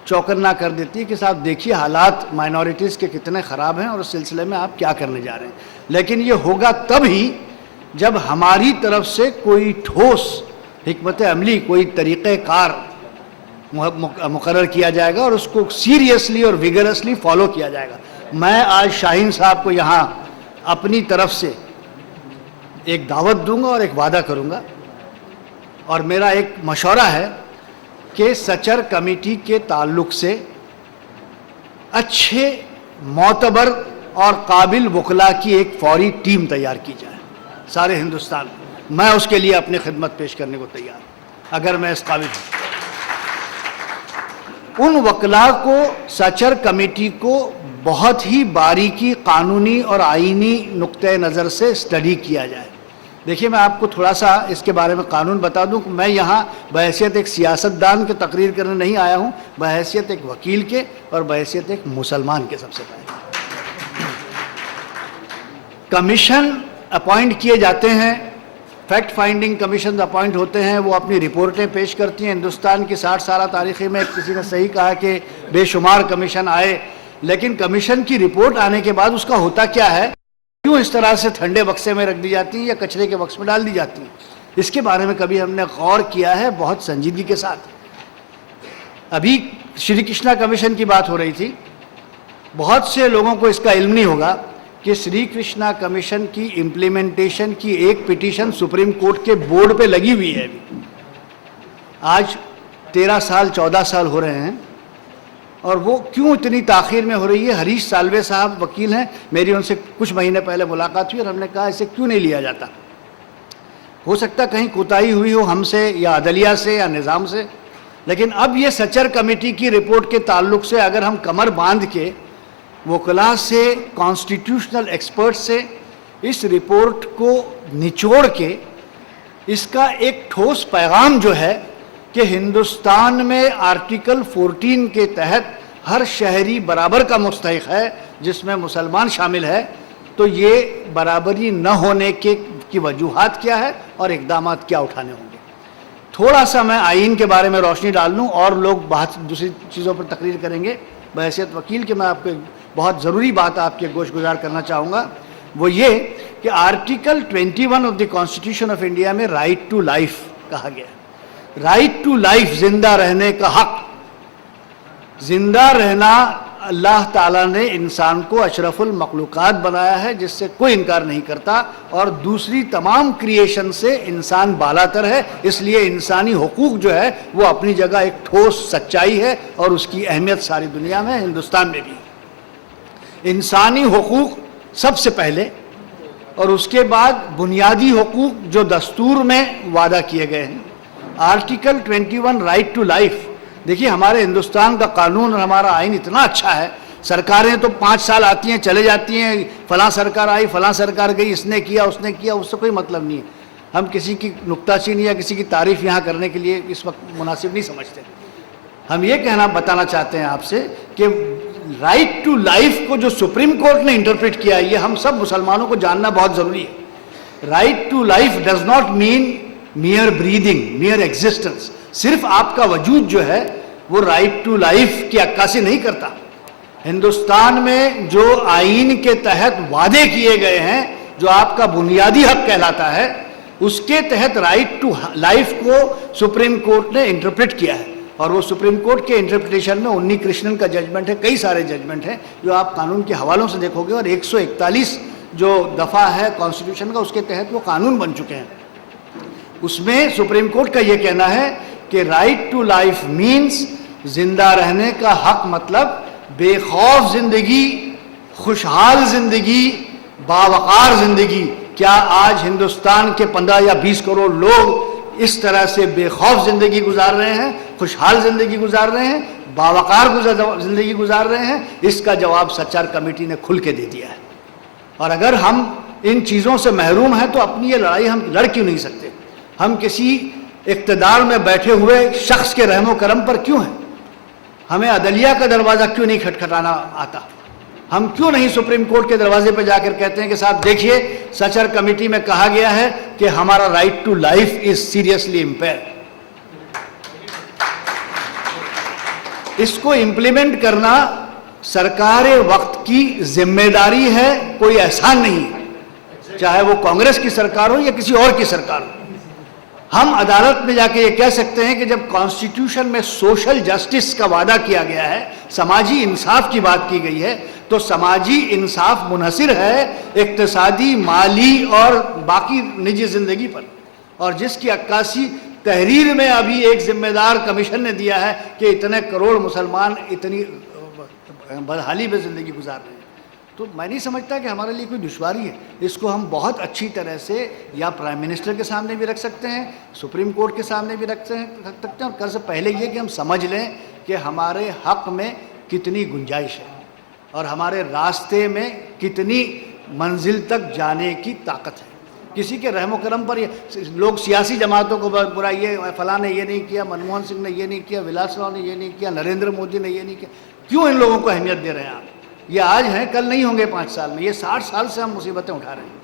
चौकन्ना कर देती है कि साहब देखिए हालात माइनॉरिटीज़ के कितने ख़राब हैं और उस सिलसिले में आप क्या करने जा रहे हैं। लेकिन ये होगा तभी जब हमारी तरफ से कोई ठोस हिकमत अमली, कोई तरीक़ेकार मुकर्रर किया जाएगा और उसको सीरियसली और विगरसली फॉलो किया जाएगा। मैं आज शाहीन साहब को यहाँ अपनी तरफ से एक दावत दूंगा और एक वादा करूंगा और मेरा एक मशवरा है कि सचर कमेटी के ताल्लुक़ से अच्छे मोतबर और काबिल वकला की एक फौरी टीम तैयार की जाए सारे हिंदुस्तान में। मैं उसके लिए अपनी खिदमत पेश करने को तैयार हूँ अगर मैं इस काबिल हूँ। उन वकला को सचर कमेटी को बहुत ही बारीकी कानूनी और आईनी नुक्ते नज़र से स्टडी किया जाए। देखिए मैं आपको थोड़ा सा इसके बारे में कानून बता दूं कि मैं यहाँ बहैसियत एक सियासतदान के तकरीर करने नहीं आया हूँ, बहैसियत एक वकील के और बहैसियत एक मुसलमान के। सबसे पहले कमीशन अपॉइंट किए जाते हैं, फैक्ट फाइंडिंग कमीशन अपॉइंट होते हैं, वो अपनी रिपोर्टें पेश करती हैं। हिंदुस्तान की 60 साल तारीख़ी में किसी ने सही कहा कि बेशुमार कमीशन आए, लेकिन कमीशन की रिपोर्ट आने के बाद उसका होता क्या है, क्यों इस तरह से ठंडे बक्से में रख दी जाती है या कचरे के बक्स में डाल दी जाती है, इसके बारे में कभी हमने गौर किया है बहुत संजीदगी के साथ। अभी श्री कृष्णा कमीशन की बात हो रही थी, बहुत से लोगों को इसका इल्म नहीं होगा कि श्री कृष्णा कमीशन की इम्प्लीमेंटेशन की एक पिटीशन सुप्रीम कोर्ट के बोर्ड पे लगी हुई है। अभी आज 13 साल 14 साल हो रहे हैं और वो क्यों इतनी ताख़ीर में हो रही है। हरीश साल्वे साहब वकील हैं, मेरी उनसे कुछ महीने पहले मुलाकात हुई और हमने कहा इसे क्यों नहीं लिया जाता। हो सकता कहीं कोताही हुई हो हमसे या अदलिया से या निज़ाम से, लेकिन अब ये सचर कमेटी की रिपोर्ट के ताल्लुक से अगर हम कमर बांध के वकला से, कॉन्स्टिट्यूशनल एक्सपर्ट से इस रिपोर्ट को निचोड़ के इसका एक ठोस पैगाम जो है कि हिंदुस्तान में आर्टिकल 14 के तहत हर शहरी बराबर का मुस्तहिक है, जिसमें मुसलमान शामिल है, तो ये बराबरी न होने की वजूहात क्या है और इक़दामात क्या उठाने होंगे। थोड़ा सा मैं आइन के बारे में रोशनी डाल लूँ और लोग बात दूसरी चीज़ों पर तकरीर करेंगे। बहैसियत वकील के मैं आपको बहुत ज़रूरी बात आपके गोश गुजार करना चाहूँगा, वो ये कि article 21 of the constitution of India में राइट टू लाइफ कहा गया है। राइट टू लाइफ, जिंदा रहने का हक। जिंदा रहना, अल्लाह ताला ने इंसान को अशरफुल मखलूकात बनाया है, जिससे कोई इनकार नहीं करता, और दूसरी तमाम क्रिएशन से इंसान बालातर है। इसलिए इंसानी हुकूक जो है वो अपनी जगह एक ठोस सच्चाई है, और उसकी अहमियत सारी दुनिया में, हिंदुस्तान में भी। इंसानी हुकूक सबसे पहले, और उसके बाद बुनियादी हुकूक जो दस्तूर में वादा किए गए हैं। Article 21 right to life. देखिए, हमारे हिंदुस्तान का कानून और हमारा आइन इतना अच्छा है, सरकारें तो 5 साल आती हैं चले जाती हैं, फलां सरकार आई फलां सरकार गई, इसने किया उसने किया, उससे कोई मतलब नहीं है। हम किसी की नुक्ताचीनी या किसी की तारीफ यहाँ करने के लिए इस वक्त मुनासिब नहीं समझते। हम ये कहना बताना चाहते हैं आपसे कि राइट टू लाइफ को जो सुप्रीम कोर्ट ने इंटरप्रेट किया, ये हम सब मुसलमानों को जानना बहुत जरूरी है। Right to life does not mean mere breathing, mere existence. सिर्फ आपका वजूद जो है वो राइट टू लाइफ की अक्कासी नहीं करता। हिंदुस्तान में जो आइन के तहत वादे किए गए हैं, जो आपका बुनियादी हक कहलाता है, उसके तहत राइट टू लाइफ को सुप्रीम कोर्ट ने इंटरप्रेट किया है। और वो सुप्रीम कोर्ट के इंटरप्रिटेशन में उन्नी कृष्णन का जजमेंट है, कई सारे जजमेंट हैं जो आप कानून के हवालों से देखोगे, और 141 जो दफ़ा है कॉन्स्टिट्यूशन का, उसके तहत वो कानून बन चुके हैं। उसमें सुप्रीम कोर्ट का ये कहना है कि राइट टू लाइफ मीन्स जिंदा रहने का हक, मतलब बेखौफ जिंदगी, खुशहाल जिंदगी, बावकार जिंदगी। क्या आज हिंदुस्तान के 15 या 20 करोड़ लोग इस तरह से बेखौफ जिंदगी गुजार रहे हैं, खुशहाल जिंदगी गुजार रहे हैं, बावकार जिंदगी गुजार रहे हैं? इसका जवाब सच्चार कमेटी ने खुल के दे दिया है। और अगर हम इन चीज़ों से महरूम हैं तो अपनी ये लड़ाई हम लड़ क्यों नहीं सकते? हम किसी इक़्तिदार में बैठे हुए शख्स के रहमो करम पर क्यों हैं? हमें अदलिया का दरवाज़ा क्यों नहीं खटखटाना आता? हम क्यों नहीं सुप्रीम कोर्ट के दरवाजे पर जाकर कहते हैं कि साहब देखिए, सचर कमेटी में कहा गया है कि हमारा right to life is seriously impaired. इसको इम्प्लीमेंट करना सरकार वक्त की जिम्मेदारी है, कोई एहसान नहीं है, चाहे वो कांग्रेस की सरकार हो या किसी और की सरकार हो। हम अदालत में जाके ये कह सकते हैं कि जब कॉन्स्टिट्यूशन में सोशल जस्टिस का वादा किया गया है, समाजी इंसाफ की बात की गई है, तो समाजी इंसाफ मुनहसिर है इक्तिसादी, माली और बाकी निजी जिंदगी पर। और जिसकी अक्कासी तहरीर में अभी एक जिम्मेदार कमीशन ने दिया है कि इतने करोड़ मुसलमान इतनी बदहाली में ज़िंदगी गुजार रहे हैं, तो मैं नहीं समझता कि हमारे लिए कोई दुश्वारी है। इसको हम बहुत अच्छी तरह से या प्राइम मिनिस्टर के सामने भी रख सकते हैं, सुप्रीम कोर्ट के सामने भी रख सकते हैं, और कर से पहले ये कि हम समझ लें कि हमारे हक में कितनी गुंजाइश है और हमारे रास्ते में कितनी मंजिल तक जाने की ताकत है। किसी के रहमो करम पर लोग सियासी जमातों को बुराइए, फलां ने ये नहीं किया, मनमोहन सिंह ने ये नहीं किया, विलासराव ने ये नहीं किया, नरेंद्र मोदी ने ये नहीं किया, क्यों इन लोगों को अहमियत दे रहे हैं आप? ये आज हैं, कल नहीं होंगे 5 साल में। ये 60 साल से हम मुसीबतें उठा रहे हैं।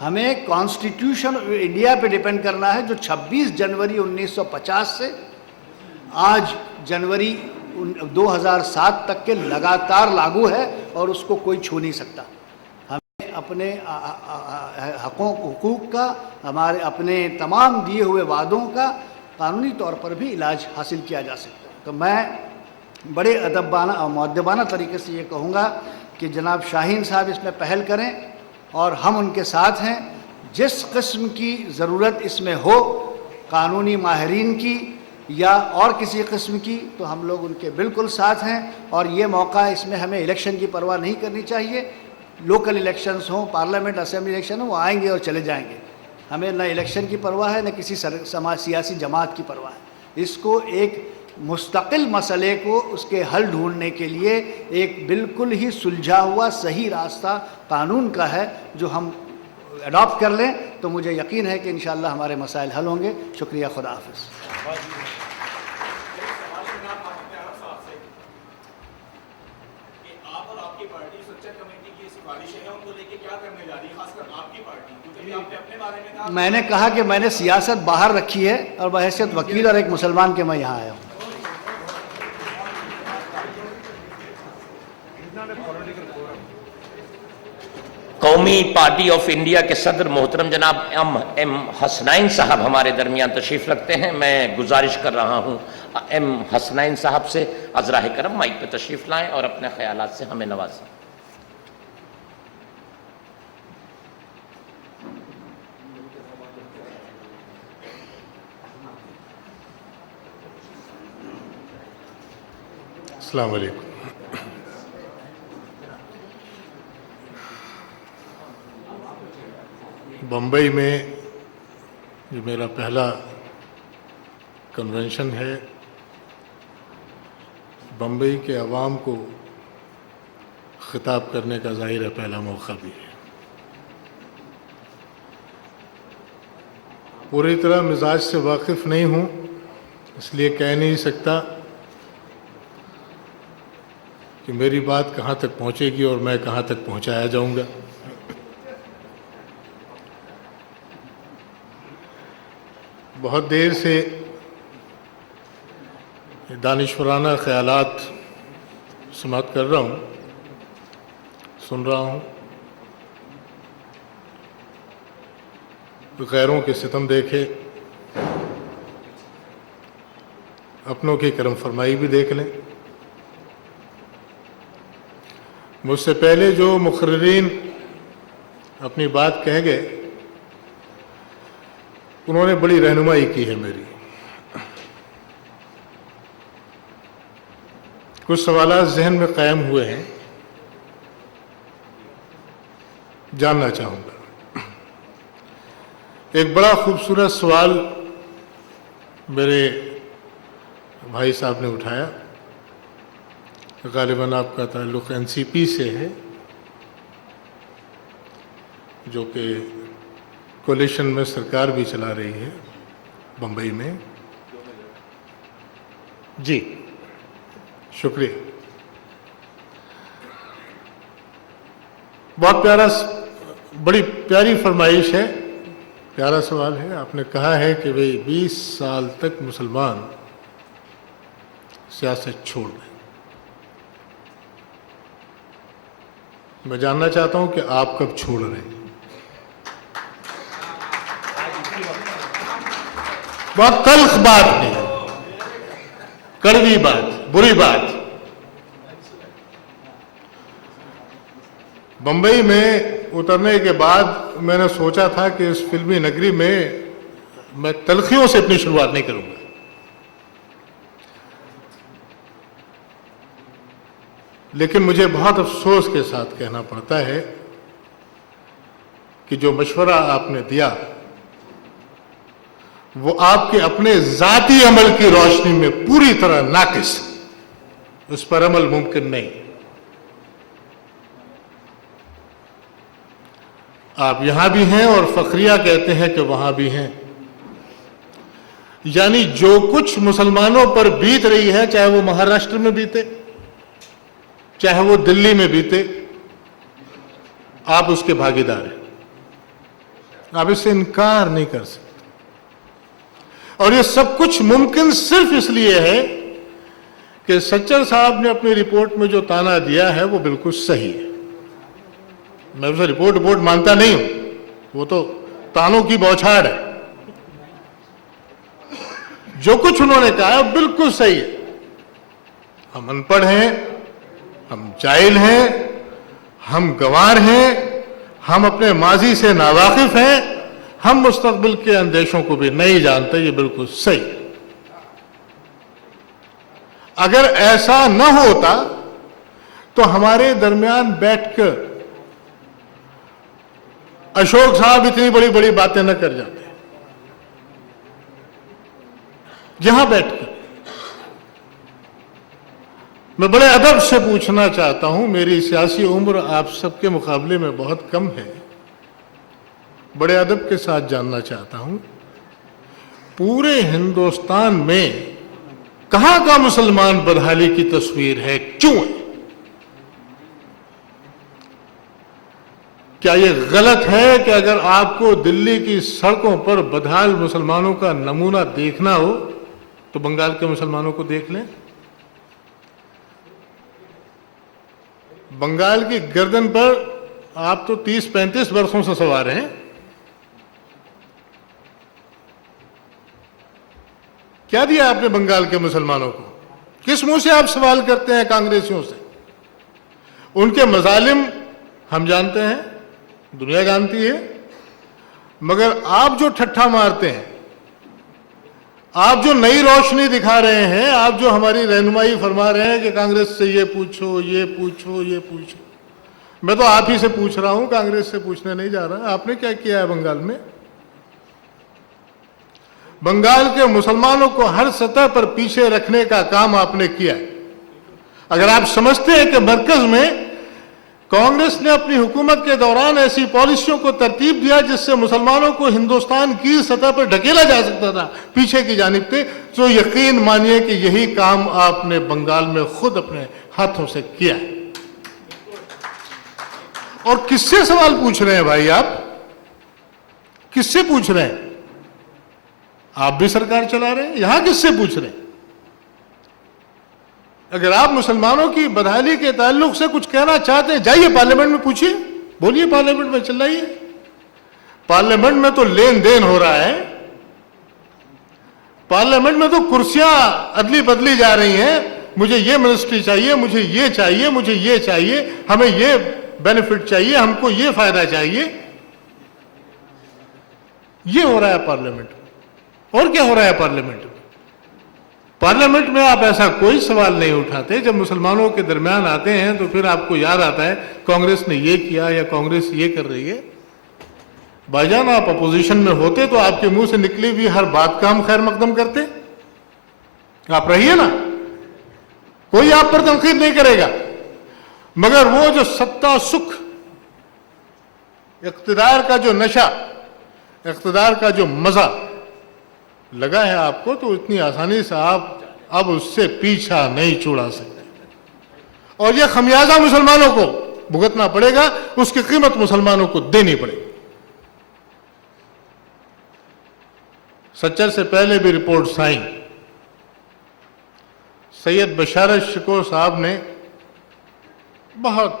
हमें कॉन्स्टिट्यूशन इंडिया पे डिपेंड करना है, जो 26 जनवरी 1950 से आज जनवरी 2007 तक के लगातार लागू है और उसको कोई छू नहीं सकता। हमें अपने हकों हुकूक का, हमारे अपने तमाम दिए हुए वादों का कानूनी तौर पर भी इलाज हासिल किया जा सकता है। तो मैं बड़े अदबाना और मुअद्दबाना तरीके से ये कहूँगा कि जनाब शाहीन साहब इसमें पहल करें और हम उनके साथ हैं। जिस किस्म की ज़रूरत इसमें हो, कानूनी माहिरीन की या और किसी किस्म की, तो हम लोग उनके बिल्कुल साथ हैं। और ये मौका, इसमें हमें इलेक्शन की परवाह नहीं करनी चाहिए। लोकल इलेक्शंस हों, पार्लियामेंट असेंबली इलेक्शन हो, वो आएंगे और चले जाएंगे। हमें न इलेक्शन की परवाह है, न किसी सियासी जमात की परवाह है। इसको एक मुस्तकिल मसले को उसके हल ढूंढने के लिए एक बिल्कुल ही सुलझा हुआ सही रास्ता कानून का है, जो हम अडॉप्ट कर लें तो मुझे यकीन है कि इंशाअल्लाह हमारे मसाइल हल होंगे। शुक्रिया, खुदा हाफिज़। मैंने कहा कि मैंने सियासत बाहर रखी है और बहैसियत वकील और एक मुसलमान के मैं यहाँ आया हूँ। कौमी पार्टी ऑफ इंडिया के सदर मोहतरम जनाब एम हसनैन साहब हमारे दरमियान तशरीफ रखते हैं। मैं गुजारिश कर रहा हूं एम हसनैन साहब से अज़राह करम माइक पे तशरीफ लाएं और अपने ख्यालात से हमें नवाजें। अस्सलाम वालेकुम। बम्बई में ये मेरा पहला कन्वेंशन है। बम्बई के अवाम को ख़िताब करने का ज़ाहिर है पहला मौका भी है। पूरी तरह मिजाज से वाकिफ़ नहीं हूँ, इसलिए कह नहीं सकता कि मेरी बात कहाँ तक पहुँचेगी और मैं कहाँ तक पहुँचाया जाऊँगा। बहुत देर से दानिशवराना ख्यालात समात कर रहा हूँ, सुन रहा हूँ, गैरों के सितम देखे, अपनों की करम फरमाई भी देख लें। मुझसे पहले जो मुखर्रीन अपनी बात कह गए, उन्होंने बड़ी रहनुमाई की है मेरी। कुछ सवालात जहन में कायम हुए हैं, जानना चाहूँगा। एक बड़ा खूबसूरत सवाल मेरे भाई साहब ने उठाया, गालिबन आपका ताल्लुक़ एनसीपी से है, जो कि कोलिशन में सरकार भी चला रही है बम्बई में। जी शुक्रिया। बहुत प्यारा, बड़ी प्यारी फरमाइश है, प्यारा सवाल है। आपने कहा है कि भाई 20 साल तक मुसलमान सियासत छोड़ दें। मैं जानना चाहता हूं कि आप कब छोड़ रहे हैं। बहुत तल्ख बात है, कड़वी बात, बुरी बात। बंबई में उतरने के बाद मैंने सोचा था कि इस फिल्मी नगरी में मैं तलखियों से अपनी शुरुआत नहीं करूंगा, लेकिन मुझे बहुत अफसोस के साथ कहना पड़ता है कि जो मशवरा आपने दिया वो आपके अपने जाती अमल की रोशनी में पूरी तरह नाकिस, उस पर अमल मुमकिन नहीं। आप यहां भी हैं और फखरिया कहते हैं कि वहां भी हैं। यानी जो कुछ मुसलमानों पर बीत रही है, चाहे वो महाराष्ट्र में बीते, चाहे वो दिल्ली में बीते, आप उसके भागीदार हैं। आप इससे इनकार नहीं कर सकते। और ये सब कुछ मुमकिन सिर्फ इसलिए है कि सच्चर साहब ने अपनी रिपोर्ट में जो ताना दिया है वो बिल्कुल सही है। मैं उसे रिपोर्ट मानता नहीं हूं, वो तो तानों की बौछार है। जो कुछ उन्होंने कहा बिल्कुल सही है। हम अनपढ़ हैं, हम जाहिल हैं, हम गंवार हैं, हम अपने माजी से नावाकिफ हैं, हम मुस्तकबिल के अंदेशों को भी नहीं जानते। ये बिल्कुल सही। अगर ऐसा न होता तो हमारे दरमियान बैठकर अशोक साहब इतनी बड़ी बड़ी बातें न कर जाते। यहां बैठकर मैं बड़े अदब से पूछना चाहता हूं, मेरी सियासी उम्र आप सबके मुकाबले में बहुत कम है, बड़े अदब के साथ जानना चाहता हूं, पूरे हिंदुस्तान में कहां का मुसलमान बदहाली की तस्वीर है, क्यों है? क्या यह गलत है कि अगर आपको दिल्ली की सड़कों पर बदहाल मुसलमानों का नमूना देखना हो तो बंगाल के मुसलमानों को देख लें। बंगाल की गर्दन पर आप तो 30-35 वर्षों से सवार हैं। क्या दिया आपने बंगाल के मुसलमानों को? किस मुंह से आप सवाल करते हैं कांग्रेसियों से? उनके मजालिम हम जानते हैं, दुनिया जानती है, मगर आप जो ठट्ठा मारते हैं, आप जो नई रोशनी दिखा रहे हैं, आप जो हमारी रहनुमाई फरमा रहे हैं कि कांग्रेस से ये पूछो, ये पूछो, ये पूछो, मैं तो आप ही से पूछ रहा हूं, कांग्रेस से पूछने नहीं जा रहा। आपने क्या किया है बंगाल में? बंगाल के मुसलमानों को हर सतह पर पीछे रखने का काम आपने किया है। अगर आप समझते हैं कि मरकज में कांग्रेस ने अपनी हुकूमत के दौरान ऐसी पॉलिसियों को तरतीब दिया जिससे मुसलमानों को हिंदुस्तान की सतह पर ढकेला जा सकता था पीछे की जानिब से, तो यकीन मानिए कि यही काम आपने बंगाल में खुद अपने हाथों से किया है। और किससे सवाल पूछ रहे हैं भाई आप? किससे पूछ रहे हैं? आप भी सरकार चला रहे हैं, यहां किससे पूछ रहे हैं? अगर आप मुसलमानों की बदहाली के ताल्लुक से कुछ कहना चाहते हैं, जाइए पार्लियामेंट में पूछिए, बोलिए, पार्लियामेंट में चिल्लाइए। पार्लियामेंट में तो लेन देन हो रहा है, पार्लियामेंट में तो कुर्सियां अदली बदली जा रही हैं। मुझे ये मिनिस्ट्री चाहिए, मुझे ये चाहिए, मुझे ये चाहिए, हमें ये बेनिफिट चाहिए, हमको ये फायदा चाहिए। ये हो रहा है पार्लियामेंट में। और क्या हो रहा है पार्लियामेंट में? पार्लियामेंट में आप ऐसा कोई सवाल नहीं उठाते। जब मुसलमानों के दरमियान आते हैं तो फिर आपको याद आता है कांग्रेस ने ये किया या कांग्रेस ये कर रही है। भाईजान, आप अपोजिशन में होते तो आपके मुंह से निकली हुई हर बात का हम खैर मकदम करते। आप रहिए ना, कोई आप पर तनकीद नहीं करेगा, मगर वो जो सत्ता सुख, इख्तिदार का जो नशा, इख्तिदार का जो मजा लगा है आपको, तो इतनी आसानी से आप अब उससे पीछा नहीं छुड़ा सकते। और यह खमियाजा मुसलमानों को भुगतना पड़ेगा, उसकी कीमत मुसलमानों को देनी पड़ेगी। सच्चर से पहले भी रिपोर्ट्स आई, सैयद बशारत शिकोह साहब ने बहुत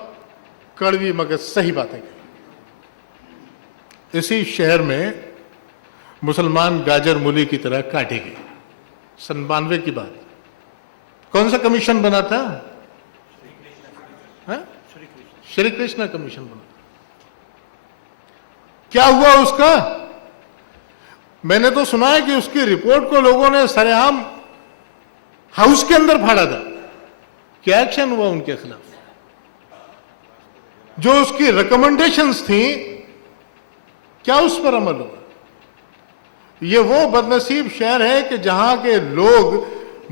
कड़वी मगर सही बातें कही। इसी शहर में मुसलमान गाजर मूली की तरह काटे गए। 97 की बात। कौन सा कमीशन बना था? श्री कृष्णा कमीशन बना। क्या हुआ उसका? मैंने तो सुना है कि उसकी रिपोर्ट को लोगों ने सरेआम हाउस के अंदर फाड़ा था। क्या एक्शन हुआ उनके खिलाफ? जो उसकी रिकमेंडेशंस थी, क्या उस पर अमल हुआ? ये वो बदनसीब शहर है कि जहां के लोग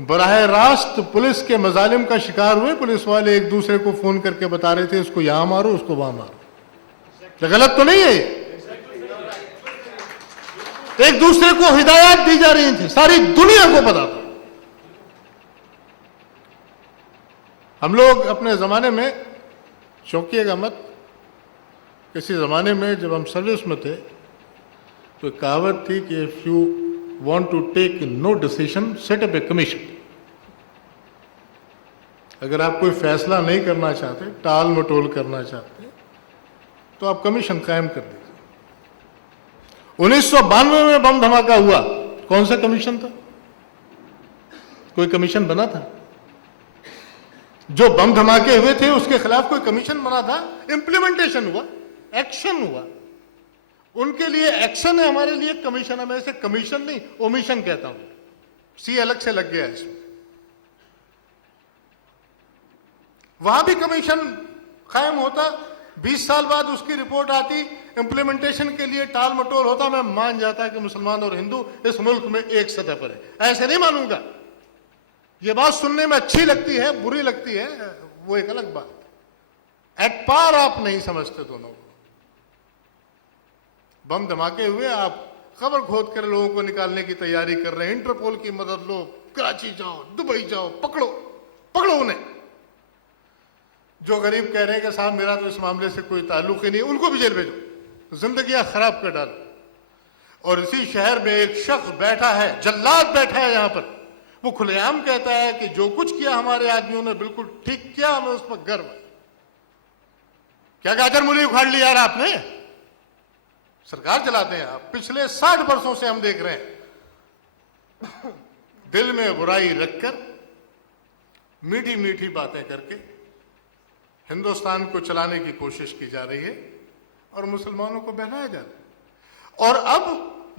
बराह रास्त पुलिस के मजालिम का शिकार हुए। पुलिस वाले एक दूसरे को फोन करके बता रहे थे, इसको यहां मारो, उसको वहां मारो। क्या गलत तो नहीं है? एक दूसरे को हिदायत दी जा रही थी, सारी दुनिया को पता था। हम लोग अपने जमाने में, चौंकिएगा मत, किसी जमाने में जब हम सर्विस में थे तो एक कहावत थी कि if you want to take no decision set up a commission. अगर आप कोई फैसला नहीं करना चाहते, टाल मटोल करना चाहते, तो आप कमीशन कायम कर दीजिए। 1992 में बम धमाका हुआ, कौन सा कमीशन था? कोई कमीशन बना था? जो बम धमाके हुए थे उसके खिलाफ कोई कमीशन बना था? इंप्लीमेंटेशन हुआ, एक्शन हुआ। उनके लिए एक्शन है, हमारे लिए कमीशन है। मैं इसे कमीशन नहीं, ओमिशन कहता हूं। सी अलग से लग गया इसमें। वहां भी कमीशन कायम होता, 20 साल बाद उसकी रिपोर्ट आती, इंप्लीमेंटेशन के लिए टाल मटोल होता। मैं मान जाता कि मुसलमान और हिंदू इस मुल्क में एक सतह पर है। ऐसे नहीं मानूंगा। ये बात सुनने में अच्छी लगती है, बुरी लगती है, वो एक अलग बात। एट पार आप नहीं समझते दोनों को। बम धमाके हुए, आप खबर खोद कर लोगों को निकालने की तैयारी कर रहे हैं। इंटरपोल की मदद लो, कराची जाओ, दुबई जाओ, पकड़ो पकड़ो उन्हें। जो गरीब कह रहे हैं कि साहब मेरा तो इस मामले से कोई ताल्लुक ही नहीं, उनको भी जेल भेजो, जिंदगियां खराब कर डालो। और इसी शहर में एक शख्स बैठा है, जल्लाद बैठा है यहां पर, वो खुलेआम कहता है कि जो कुछ किया हमारे आदमियों ने बिल्कुल ठीक किया, हमें उस पर गर्व है। क्या गाजर मूली उखाड़ ली यार आपने? सरकार चलाते हैं आप। पिछले 60 वर्षों से हम देख रहे हैं, दिल में बुराई रखकर, मीठी मीठी बातें करके हिंदुस्तान को चलाने की कोशिश की जा रही है और मुसलमानों को बहलाया जा रहा है। और अब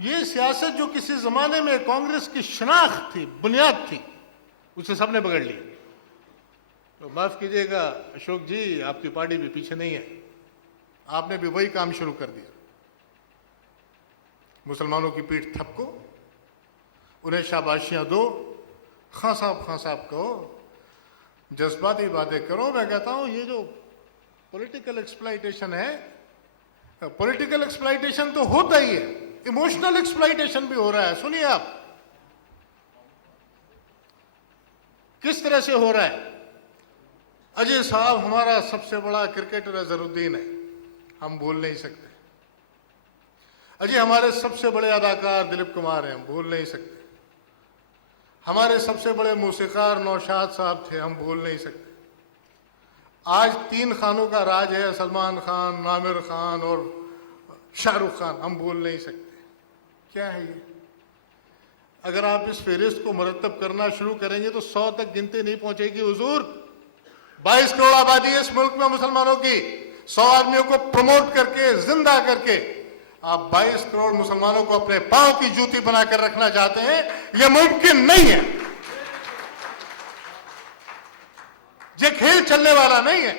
ये सियासत जो किसी जमाने में कांग्रेस की शनाख्त थी, बुनियाद थी, उसे सबने पकड़ ली। तो माफ कीजिएगा अशोक जी, आपकी पार्टी भी पीछे नहीं है, आपने भी वही काम शुरू कर दिया। मुसलमानों की पीठ थपको, उन्हें शाबाशियां दो, खां साहब कहो, जज्बाती बातें करो। मैं कहता हूं ये जो पॉलिटिकल एक्सप्लॉइटेशन है, पॉलिटिकल एक्सप्लॉइटेशन तो होता ही है, इमोशनल एक्सप्लॉइटेशन भी हो रहा है। सुनिए आप किस तरह से हो रहा है। अजय साहब हमारा सबसे बड़ा क्रिकेटर अजहरुद्दीन है, हम भूल नहीं सकते। अजय हमारे सबसे बड़े अदाकार दिलीप कुमार हैं, हम भूल नहीं सकते। हमारे सबसे बड़े मौसीकार नौशाद साहब थे, हम भूल नहीं सकते। आज 3 खानों का राज है, सलमान खान, आमिर खान और शाहरुख खान, हम भूल नहीं सकते। क्या है ये? अगर आप इस फेरिस्त को मुरतब करना शुरू करेंगे तो 100 तक गिनती नहीं पहुंचेगी हुजूर। 22 करोड़ आबादी है इस मुल्क में मुसलमानों की। 100 आदमियों को प्रमोट करके, जिंदा करके आप 22 करोड़ मुसलमानों को अपने पांव की जूती बनाकर रखना चाहते हैं, यह मुमकिन नहीं है। ये खेल चलने वाला नहीं है।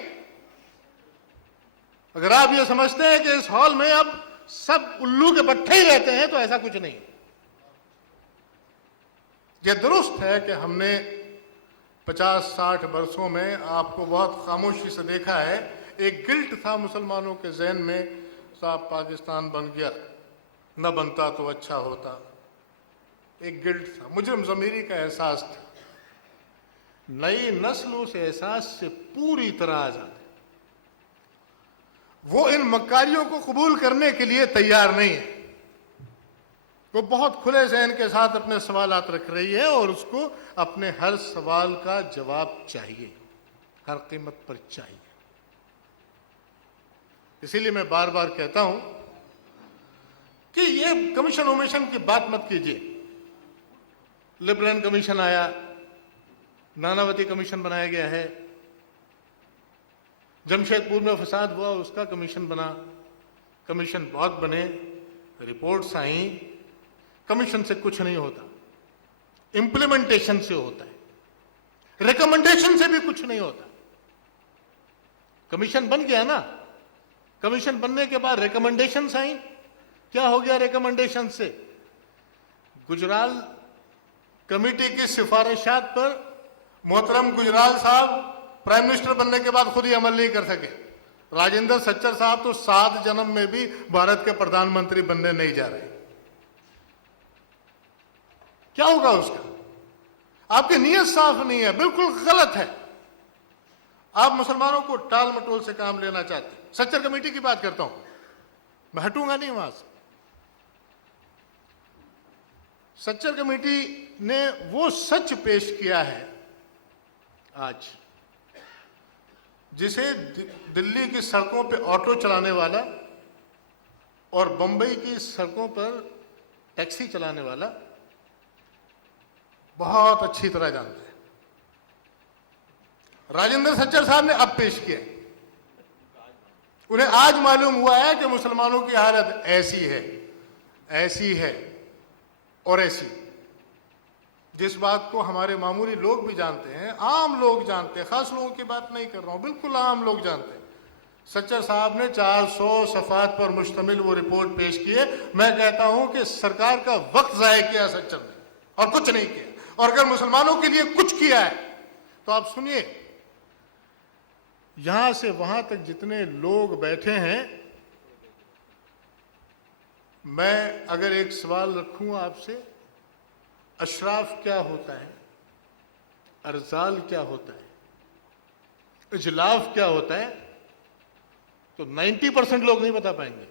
अगर आप ये समझते हैं कि इस हॉल में अब सब उल्लू के पट्टे ही रहते हैं, तो ऐसा कुछ नहीं। यह दुरुस्त है कि हमने 50-60 वर्षों में आपको बहुत खामोशी से देखा है। एक गिल्ट था मुसलमानों के ज़हन में, साहब पाकिस्तान बन गया, न बनता तो अच्छा होता। एक गिल्ट था, मुजरिम ज़मीरी का एहसास था। नई नस्ल उस एहसास से पूरी तरह आजाद है। वो इन मक्कारियों को कबूल करने के लिए तैयार नहीं है। वो बहुत खुले ज़हन के साथ अपने सवालात रख रही है और उसको अपने हर सवाल का जवाब चाहिए, हर कीमत पर चाहिए। इसीलिए मैं बार बार कहता हूं कि ये कमीशन वमीशन की बात मत कीजिए। लिबरल कमीशन आया, नानावती कमीशन बनाया गया है, जमशेदपुर में फसाद हुआ उसका कमीशन बना, कमीशन बहुत बने, रिपोर्ट्स आई। कमीशन से कुछ नहीं होता, इंप्लीमेंटेशन से होता है। रिकमेंडेशन से भी कुछ नहीं होता। कमीशन बन गया ना, कमीशन बनने के बाद रिकमेंडेशंस आई। क्या हो गया रिकमेंडेशन से? गुजराल कमेटी की सिफारिशात पर मोहतरम गुजराल साहब प्राइम मिनिस्टर बनने के बाद खुद ही अमल नहीं कर सके। राजेंद्र सच्चर साहब तो 7 जन्म में भी भारत के प्रधानमंत्री बनने नहीं जा रहे। क्या होगा उसका? आपकी नीयत साफ नहीं है, बिल्कुल गलत है। आप मुसलमानों को टाल मटोल से काम लेना चाहते हैं। सच्चर कमेटी की बात करता हूं, मैं हटूंगा नहीं वहां से। सच्चर कमेटी ने वो सच पेश किया है आज, जिसे दिल्ली की सड़कों पे ऑटो चलाने वाला और बंबई की सड़कों पर टैक्सी चलाने वाला बहुत अच्छी तरह जानते हैं। राजेंद्र सच्चर साहब ने अब पेश किया। उन्हें आज मालूम हुआ है कि मुसलमानों की हालत ऐसी है, ऐसी है और ऐसी, जिस बात को हमारे मामूली लोग भी जानते हैं, आम लोग जानते हैं। खास लोगों की बात नहीं कर रहा हूं, बिल्कुल आम लोग जानते हैं। सच्चर साहब ने 400 सफ़ात पर मुश्तमिल वो रिपोर्ट पेश की है। मैं कहता हूं कि सरकार का वक्त ज़ाया किया सच्चर ने और कुछ नहीं किया। और अगर मुसलमानों के लिए कुछ किया है तो आप सुनिए, यहां से वहां तक जितने लोग बैठे हैं, मैं अगर एक सवाल रखूं आपसे, अशराफ क्या होता है, अर्जाल क्या होता है, इजलाफ क्या होता है, तो 90% लोग नहीं बता पाएंगे।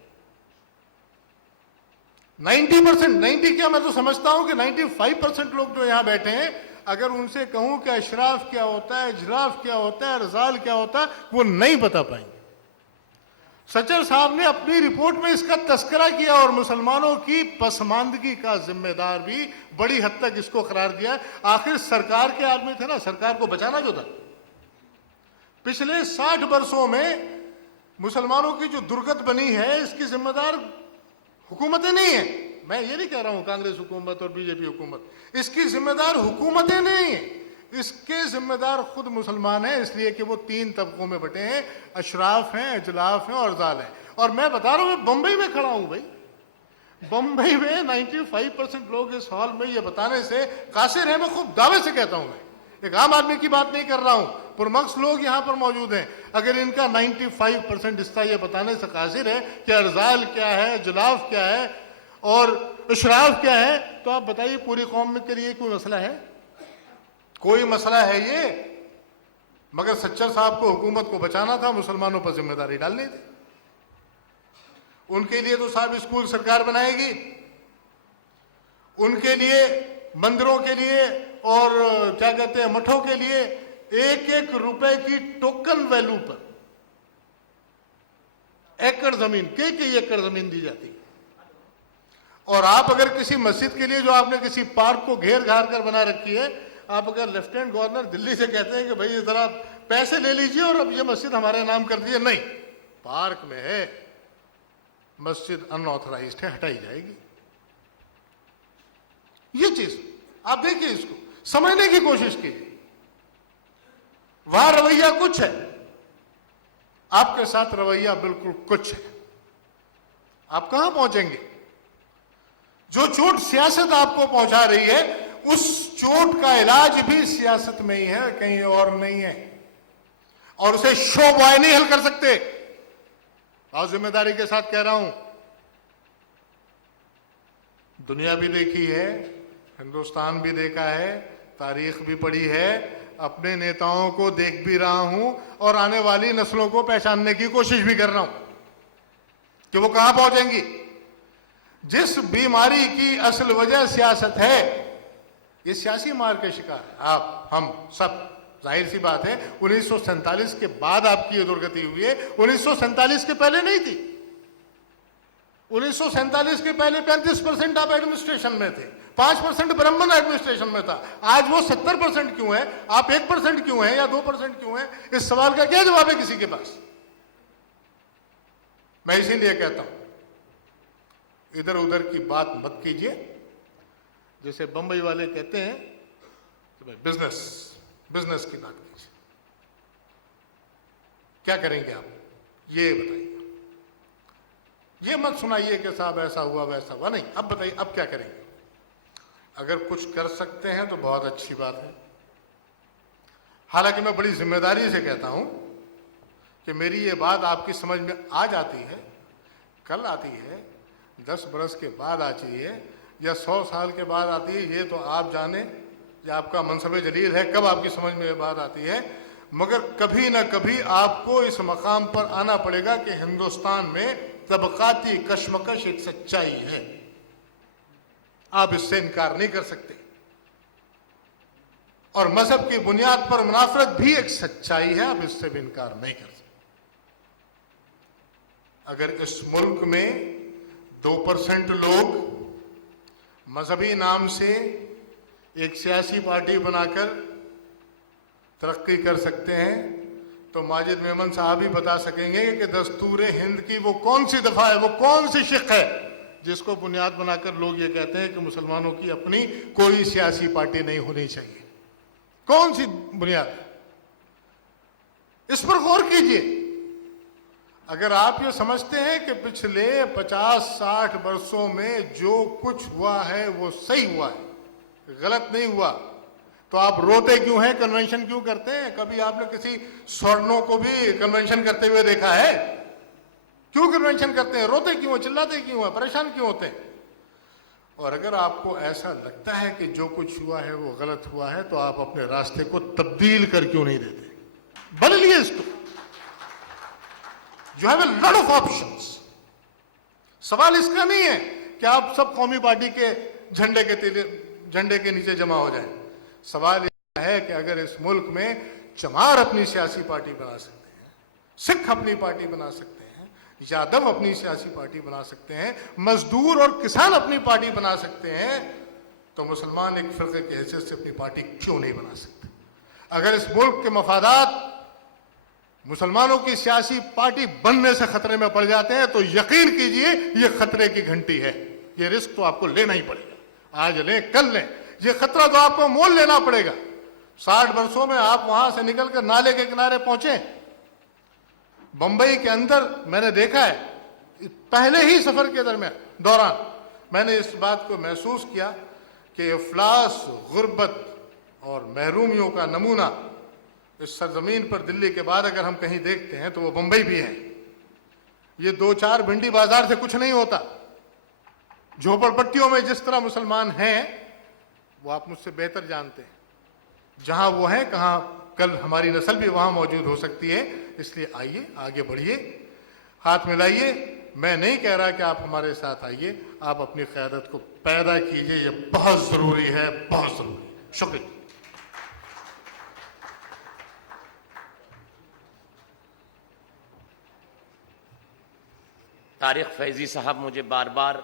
90%, 90 क्या, मैं तो समझता हूं कि 95% लोग जो यहां बैठे हैं, अगर उनसे कहूं कि अशराफ क्या होता है, इजलाफ क्या होता है, अर्जाल क्या होता है, वो नहीं बता पाएंगे। सच्चर साहब ने अपनी रिपोर्ट में इसका तस्करा किया और मुसलमानों की पसमानदगी का जिम्मेदार भी बड़ी हद तक इसको करार दिया। आखिर सरकार के आदमी थे ना, सरकार को बचाना जो था। पिछले 60 वर्षों में मुसलमानों की जो दुर्गत बनी है, इसकी जिम्मेदार हुकूमतें नहीं है। मैं ये नहीं कह रहा हूं कांग्रेस हुकूमत और बीजेपी हुकूमत, इसकी जिम्मेदार हुकूमतें नहीं है, इसके जिम्मेदार खुद मुसलमान हैं। इसलिए कि वो 3 तबकों में बटे हैं, अशराफ हैं, अजलाफ हैं और जाल हैं। और मैं बता रहा हूं, मैं बंबई में खड़ा हूं भाई, बंबई में 95% लोग इस हॉल में ये बताने से कासिर है। मैं खूब दावे से कहता हूं, मैं एक आम आदमी की बात नहीं कर रहा हूं, पुरमक्स लोग यहां पर मौजूद हैं। अगर इनका 95% हिस्सा ये बताने से कासिर है कि अर्जाल क्या है, जुलाफ क्या है और अशराफ क्या है, तो आप बताइए पूरी कौम के लिए कोई मसला है? कोई मसला है ये? मगर सच्चर साहब को हुकूमत को बचाना था, मुसलमानों पर जिम्मेदारी डालनी थी। उनके लिए तो साहब स्कूल सरकार बनाएगी, उनके लिए मंदिरों के लिए और क्या कहते हैं मठों के लिए 1-1 रुपए की टोकन वैल्यू पर एकड़ जमीन, कई एकड़ जमीन दी जाती है। और आप अगर किसी मस्जिद के लिए जो आपने किसी पार्क को घेर घार कर बना रखी है, आप अगर लेफ्टिनेंट गवर्नर दिल्ली से कहते हैं कि भाई जरा पैसे ले लीजिए और अब ये मस्जिद हमारे नाम कर दीजिए, नहीं, पार्क में है, मस्जिद अनऑथराइज्ड है, हटाई जाएगी। ये चीज आप देखिए, इसको समझने की कोशिश कीजिए। वहां रवैया कुछ है, आपके साथ रवैया बिल्कुल कुछ है। आप कहां पहुंचेंगे? जो चोट सियासत आपको पहुंचा रही है, उस चोट का इलाज भी सियासत में ही है, कहीं और नहीं है। और उसे शो बॉय नहीं हल कर सकते। और जिम्मेदारी के साथ कह रहा हूं, दुनिया भी देखी है, हिंदुस्तान भी देखा है, तारीख भी पढ़ी है, अपने नेताओं को देख भी रहा हूं और आने वाली नस्लों को पहचानने की कोशिश भी कर रहा हूं कि वो कहां पहुंचेंगी। जिस बीमारी की असल वजह सियासत है, ये सियासी मार के शिकार है आप, हम सब। जाहिर सी बात है 1947 के बाद आपकी ये दुर्गति हुई है, 1947 के पहले नहीं थी। 1947 के पहले 35% आप एडमिनिस्ट्रेशन में थे, 5% ब्राह्मण एडमिनिस्ट्रेशन में था। आज वो 70% क्यों है? आप 1% क्यों है या 2% क्यों है? इस सवाल का क्या जवाब है किसी के पास? मैं इसीलिए कहता हूं, इधर उधर की बात मत कीजिए। जैसे बंबई वाले कहते हैं कि भाई बिजनेस की बात कीजिए। क्या करेंगे आप, ये बताइए। ये मत सुनाइए कि साहब ऐसा हुआ वैसा हुआ, नहीं। अब बताइए, अब क्या करेंगे? अगर कुछ कर सकते हैं तो बहुत अच्छी बात है। हालांकि मैं बड़ी जिम्मेदारी से कहता हूं कि मेरी ये बात आपकी समझ में आ जाती है, कल आती है, 10 बरस के बाद आती है या 100 साल के बाद आती है, ये तो आप जाने, ये आपका मनसब जलील है कब आपकी समझ में ये बात आती है। मगर कभी ना कभी आपको इस मकाम पर आना पड़ेगा कि हिंदुस्तान में तबकाती कशमकश एक सच्चाई है, आप इससे इनकार नहीं कर सकते। और मजहब की बुनियाद पर मुनाफरत भी एक सच्चाई है, आप इससे भी इनकार नहीं कर सकते। अगर इस मुल्क में 2% लोग मजहबी नाम से एक सियासी पार्टी बनाकर तरक्की कर सकते हैं, तो माजिद मेमन साहब ही बता सकेंगे कि दस्तूर हिंद की वो कौन सी दफा है, वो कौन सी शिक है जिसको बुनियाद बनाकर लोग ये कहते हैं कि मुसलमानों की अपनी कोई सियासी पार्टी नहीं होनी चाहिए। कौन सी बुनियाद है? इस पर गौर कीजिए। अगर आप ये समझते हैं कि पिछले 50-60 वर्षों में जो कुछ हुआ है वो सही हुआ है, गलत नहीं हुआ, तो आप रोते क्यों हैं, कन्वेंशन क्यों करते हैं? कभी आपने किसी स्वर्णों को भी कन्वेंशन करते हुए देखा है? क्यों कन्वेंशन करते हैं? रोते क्यों, चिल्लाते क्यों हैं, परेशान क्यों होते हैं? और अगर आपको ऐसा लगता है कि जो कुछ हुआ है वो गलत हुआ है, तो आप अपने रास्ते को तब्दील कर क्यों नहीं देते? बदलिए इसको। You have a lot of options। सवाल इसका नहीं है कि आप सब कौमी पार्टी के झंडे के नीचे जमा हो जाएं। सवाल यह है कि अगर इस मुल्क में चमार अपनी सियासी पार्टी बना सकते हैं, सिख अपनी पार्टी बना सकते हैं, यादव अपनी सियासी पार्टी बना सकते हैं, मजदूर और किसान अपनी पार्टी बना सकते हैं, तो मुसलमान एक फिरके की हैसियत से अपनी पार्टी क्यों नहीं बना सकते? अगर इस मुल्क के मफादात मुसलमानों की सियासी पार्टी बनने से खतरे में पड़ जाते हैं तो यकीन कीजिए ये खतरे की घंटी है। ये रिस्क तो आपको लेना ही पड़ेगा, आज लें कल लें, ये खतरा तो आपको मोल लेना पड़ेगा। 60 वर्षों में आप वहां से निकलकर नाले के किनारे पहुंचे। बंबई के अंदर मैंने देखा है, पहले ही सफर के दौरान मैंने इस बात को महसूस किया कि इफ्लास, गुर्बत और महरूमियों का नमूना इस सरजमीन पर दिल्ली के बाद अगर हम कहीं देखते हैं तो वो बंबई भी है। ये 2-4 भिंडी बाजार से कुछ नहीं होता। झोपड़पट्टियों में जिस तरह मुसलमान हैं वो आप मुझसे बेहतर जानते हैं। जहां वो हैं, कहां कल हमारी नस्ल भी वहां मौजूद हो सकती है। इसलिए आइए, आगे बढ़िए, हाथ मिलाइए। मैं नहीं कह रहा कि आप हमारे साथ आइए, आप अपनी क़यादत को पैदा कीजिए। ये बहुत जरूरी है, बहुत जरूरी। शुक्रिया। तारिक फैज़ी साहब मुझे बार बार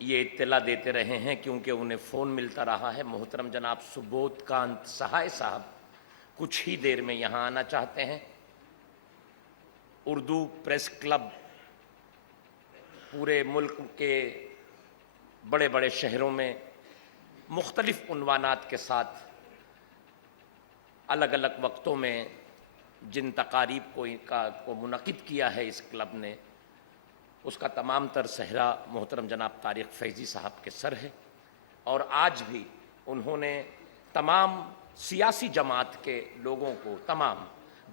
ये इत्तला देते रहे हैं क्योंकि उन्हें फ़ोन मिलता रहा है, मोहतरम जनाब सुबोध कांत सहाय साहब कुछ ही देर में यहाँ आना चाहते हैं। उर्दू प्रेस क्लब पूरे मुल्क के बड़े बड़े शहरों में मुख्तलिफ उन्वानात के साथ अलग अलग वक्तों में जिन तकारीब को मुनक़िद किया है इस क्लब ने, उसका तमाम तर सहरा मोहतरम जनाब तारिक फैज़ी साहब के सर है। और आज भी उन्होंने तमाम सियासी जमात के लोगों को, तमाम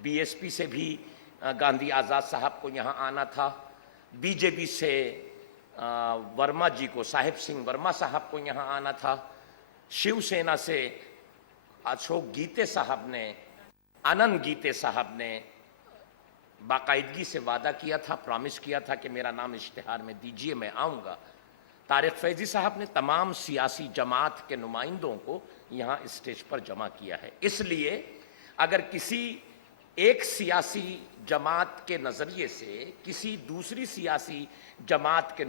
बीएसपी से भी गांधी आज़ाद साहब को यहाँ आना था, बीजेपी से वर्मा जी को, साहिब सिंह वर्मा साहब को यहाँ आना था, शिवसेना से अशोक गीते साहब ने, आनंद गीते साहब ने बाकायदगी से वादा किया था, प्रॉमिस किया था कि मेरा नाम इश्तिहार में दीजिए, मैं आऊँगा। तारिक फैज़ी साहब ने तमाम सियासी जमात के नुमाइंदों को यहाँ स्टेज पर जमा किया है। इसलिए अगर किसी एक सियासी जमात के नज़रिए से किसी दूसरी सियासी जमात के